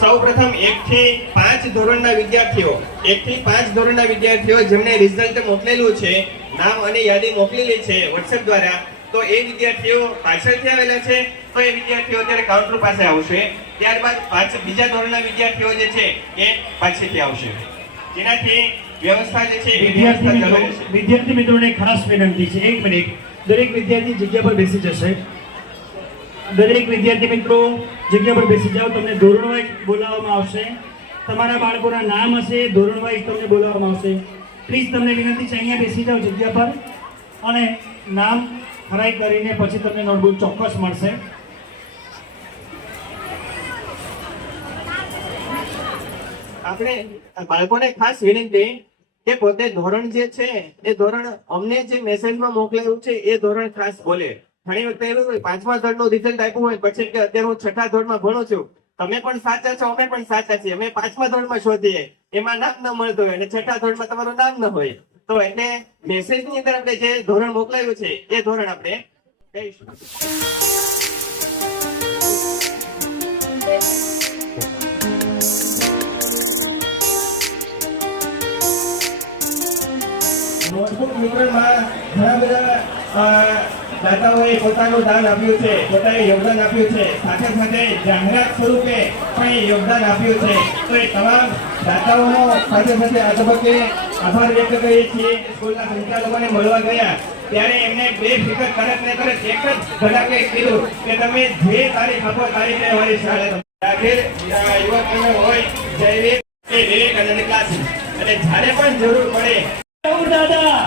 સૌપ્રથમ 1 થી 5 ધોરણના વિદ્યાર્થીઓ જેમને રિઝલ્ટ મોકલેલું છે, નામ અને યાદી મોકલેલી છે WhatsApp દ્વારા, તો એ વિદ્યાર્થીઓ પાછળથી આવેલા છે તો એ વિદ્યાર્થીઓ અત્યારે કાઉન્ટર પાસે આવશે. ત્યારબાદ બીજા ધોરણના વિદ્યાર્થીઓ જે છે એ પાછળથી આવશે, જેનાથી વ્યવસ્થા જે છે એ વ્યવસ્થા ચાલુ રહેશે. વિદ્યાર્થી મિત્રોને ખાસ વિનંતી છે, 1 મિનિટ, દરેક વિદ્યાર્થી જગ્યા પર બેસી જશે. દરેક વિદ્યાર્થી મિત્રો જગ્યા પર બેસી જાઓ. તમને ધોરણ વાઇઝ બોલાવવામાં આવશે. તમારા બાળકોના નામ હશે, ધોરણ વાઇઝ તમને બોલાવવામાં આવશે. પ્લીઝ તમને વિનંતી છે અહીંયા બેસી જાઓ જગ્યા પર અને નામ ખરાઈ કરીને પછી તમને નોટબુક ચોક્કસ મળશે. આપણે બાળકોને ખાસ વિનંતી કે પોતે ધોરણ જે છે એ ધોરણ અમને જે મેસેજમાં મોકલેલું છે એ ધોરણ ખાસ બોલે. ઘણી વખતે એવું હોય 5મા ધોરણનું રિઝલ્ટ આપ્યું હોય પછી કે અત્યારે હું 6થા ધોરણમાં ભણું છું, તમે પણ સાચા છો, અમે પણ સાચા છીએ, અમે 5મા ધોરણમાં શોધીએ, એમાં નામ ન મળતું હોય અને 6થા ધોરણમાં તમારું નામ ન હોય, તો એટલે મેસેજની અંદર આપણે જે ધોરણ મોકલાયું છે એ ધોરણ આપણે કહીશું. નોટબુક વિતરણમાં ઘણા બધા દાતાઓએ પોતાનું દાન આપ્યું છે, પોતાએ યોગદાન આપ્યું છે, સાથે સાથે જાહેરાત સ્વરૂપે પણ યોગદાન આપ્યું છે. તો એ તમામ દાતાઓનો સાથે સાથે આ તબક્કે આભાર વ્યક્ત કરીએ છીએ. સ્કૂલના સંચાલકોને મળવા ગયા ત્યારે એમને બેફિકર તરત ને તરત એક જ ધડાકે કીધું કે તમે જે તારીખ આપો તારીખે અમારી શાળા આખિર યુવક હોય જયવીર કે વિવેકાનંદ ક્લાસીસ, અને જ્યારે પણ જરૂર પડે દાદા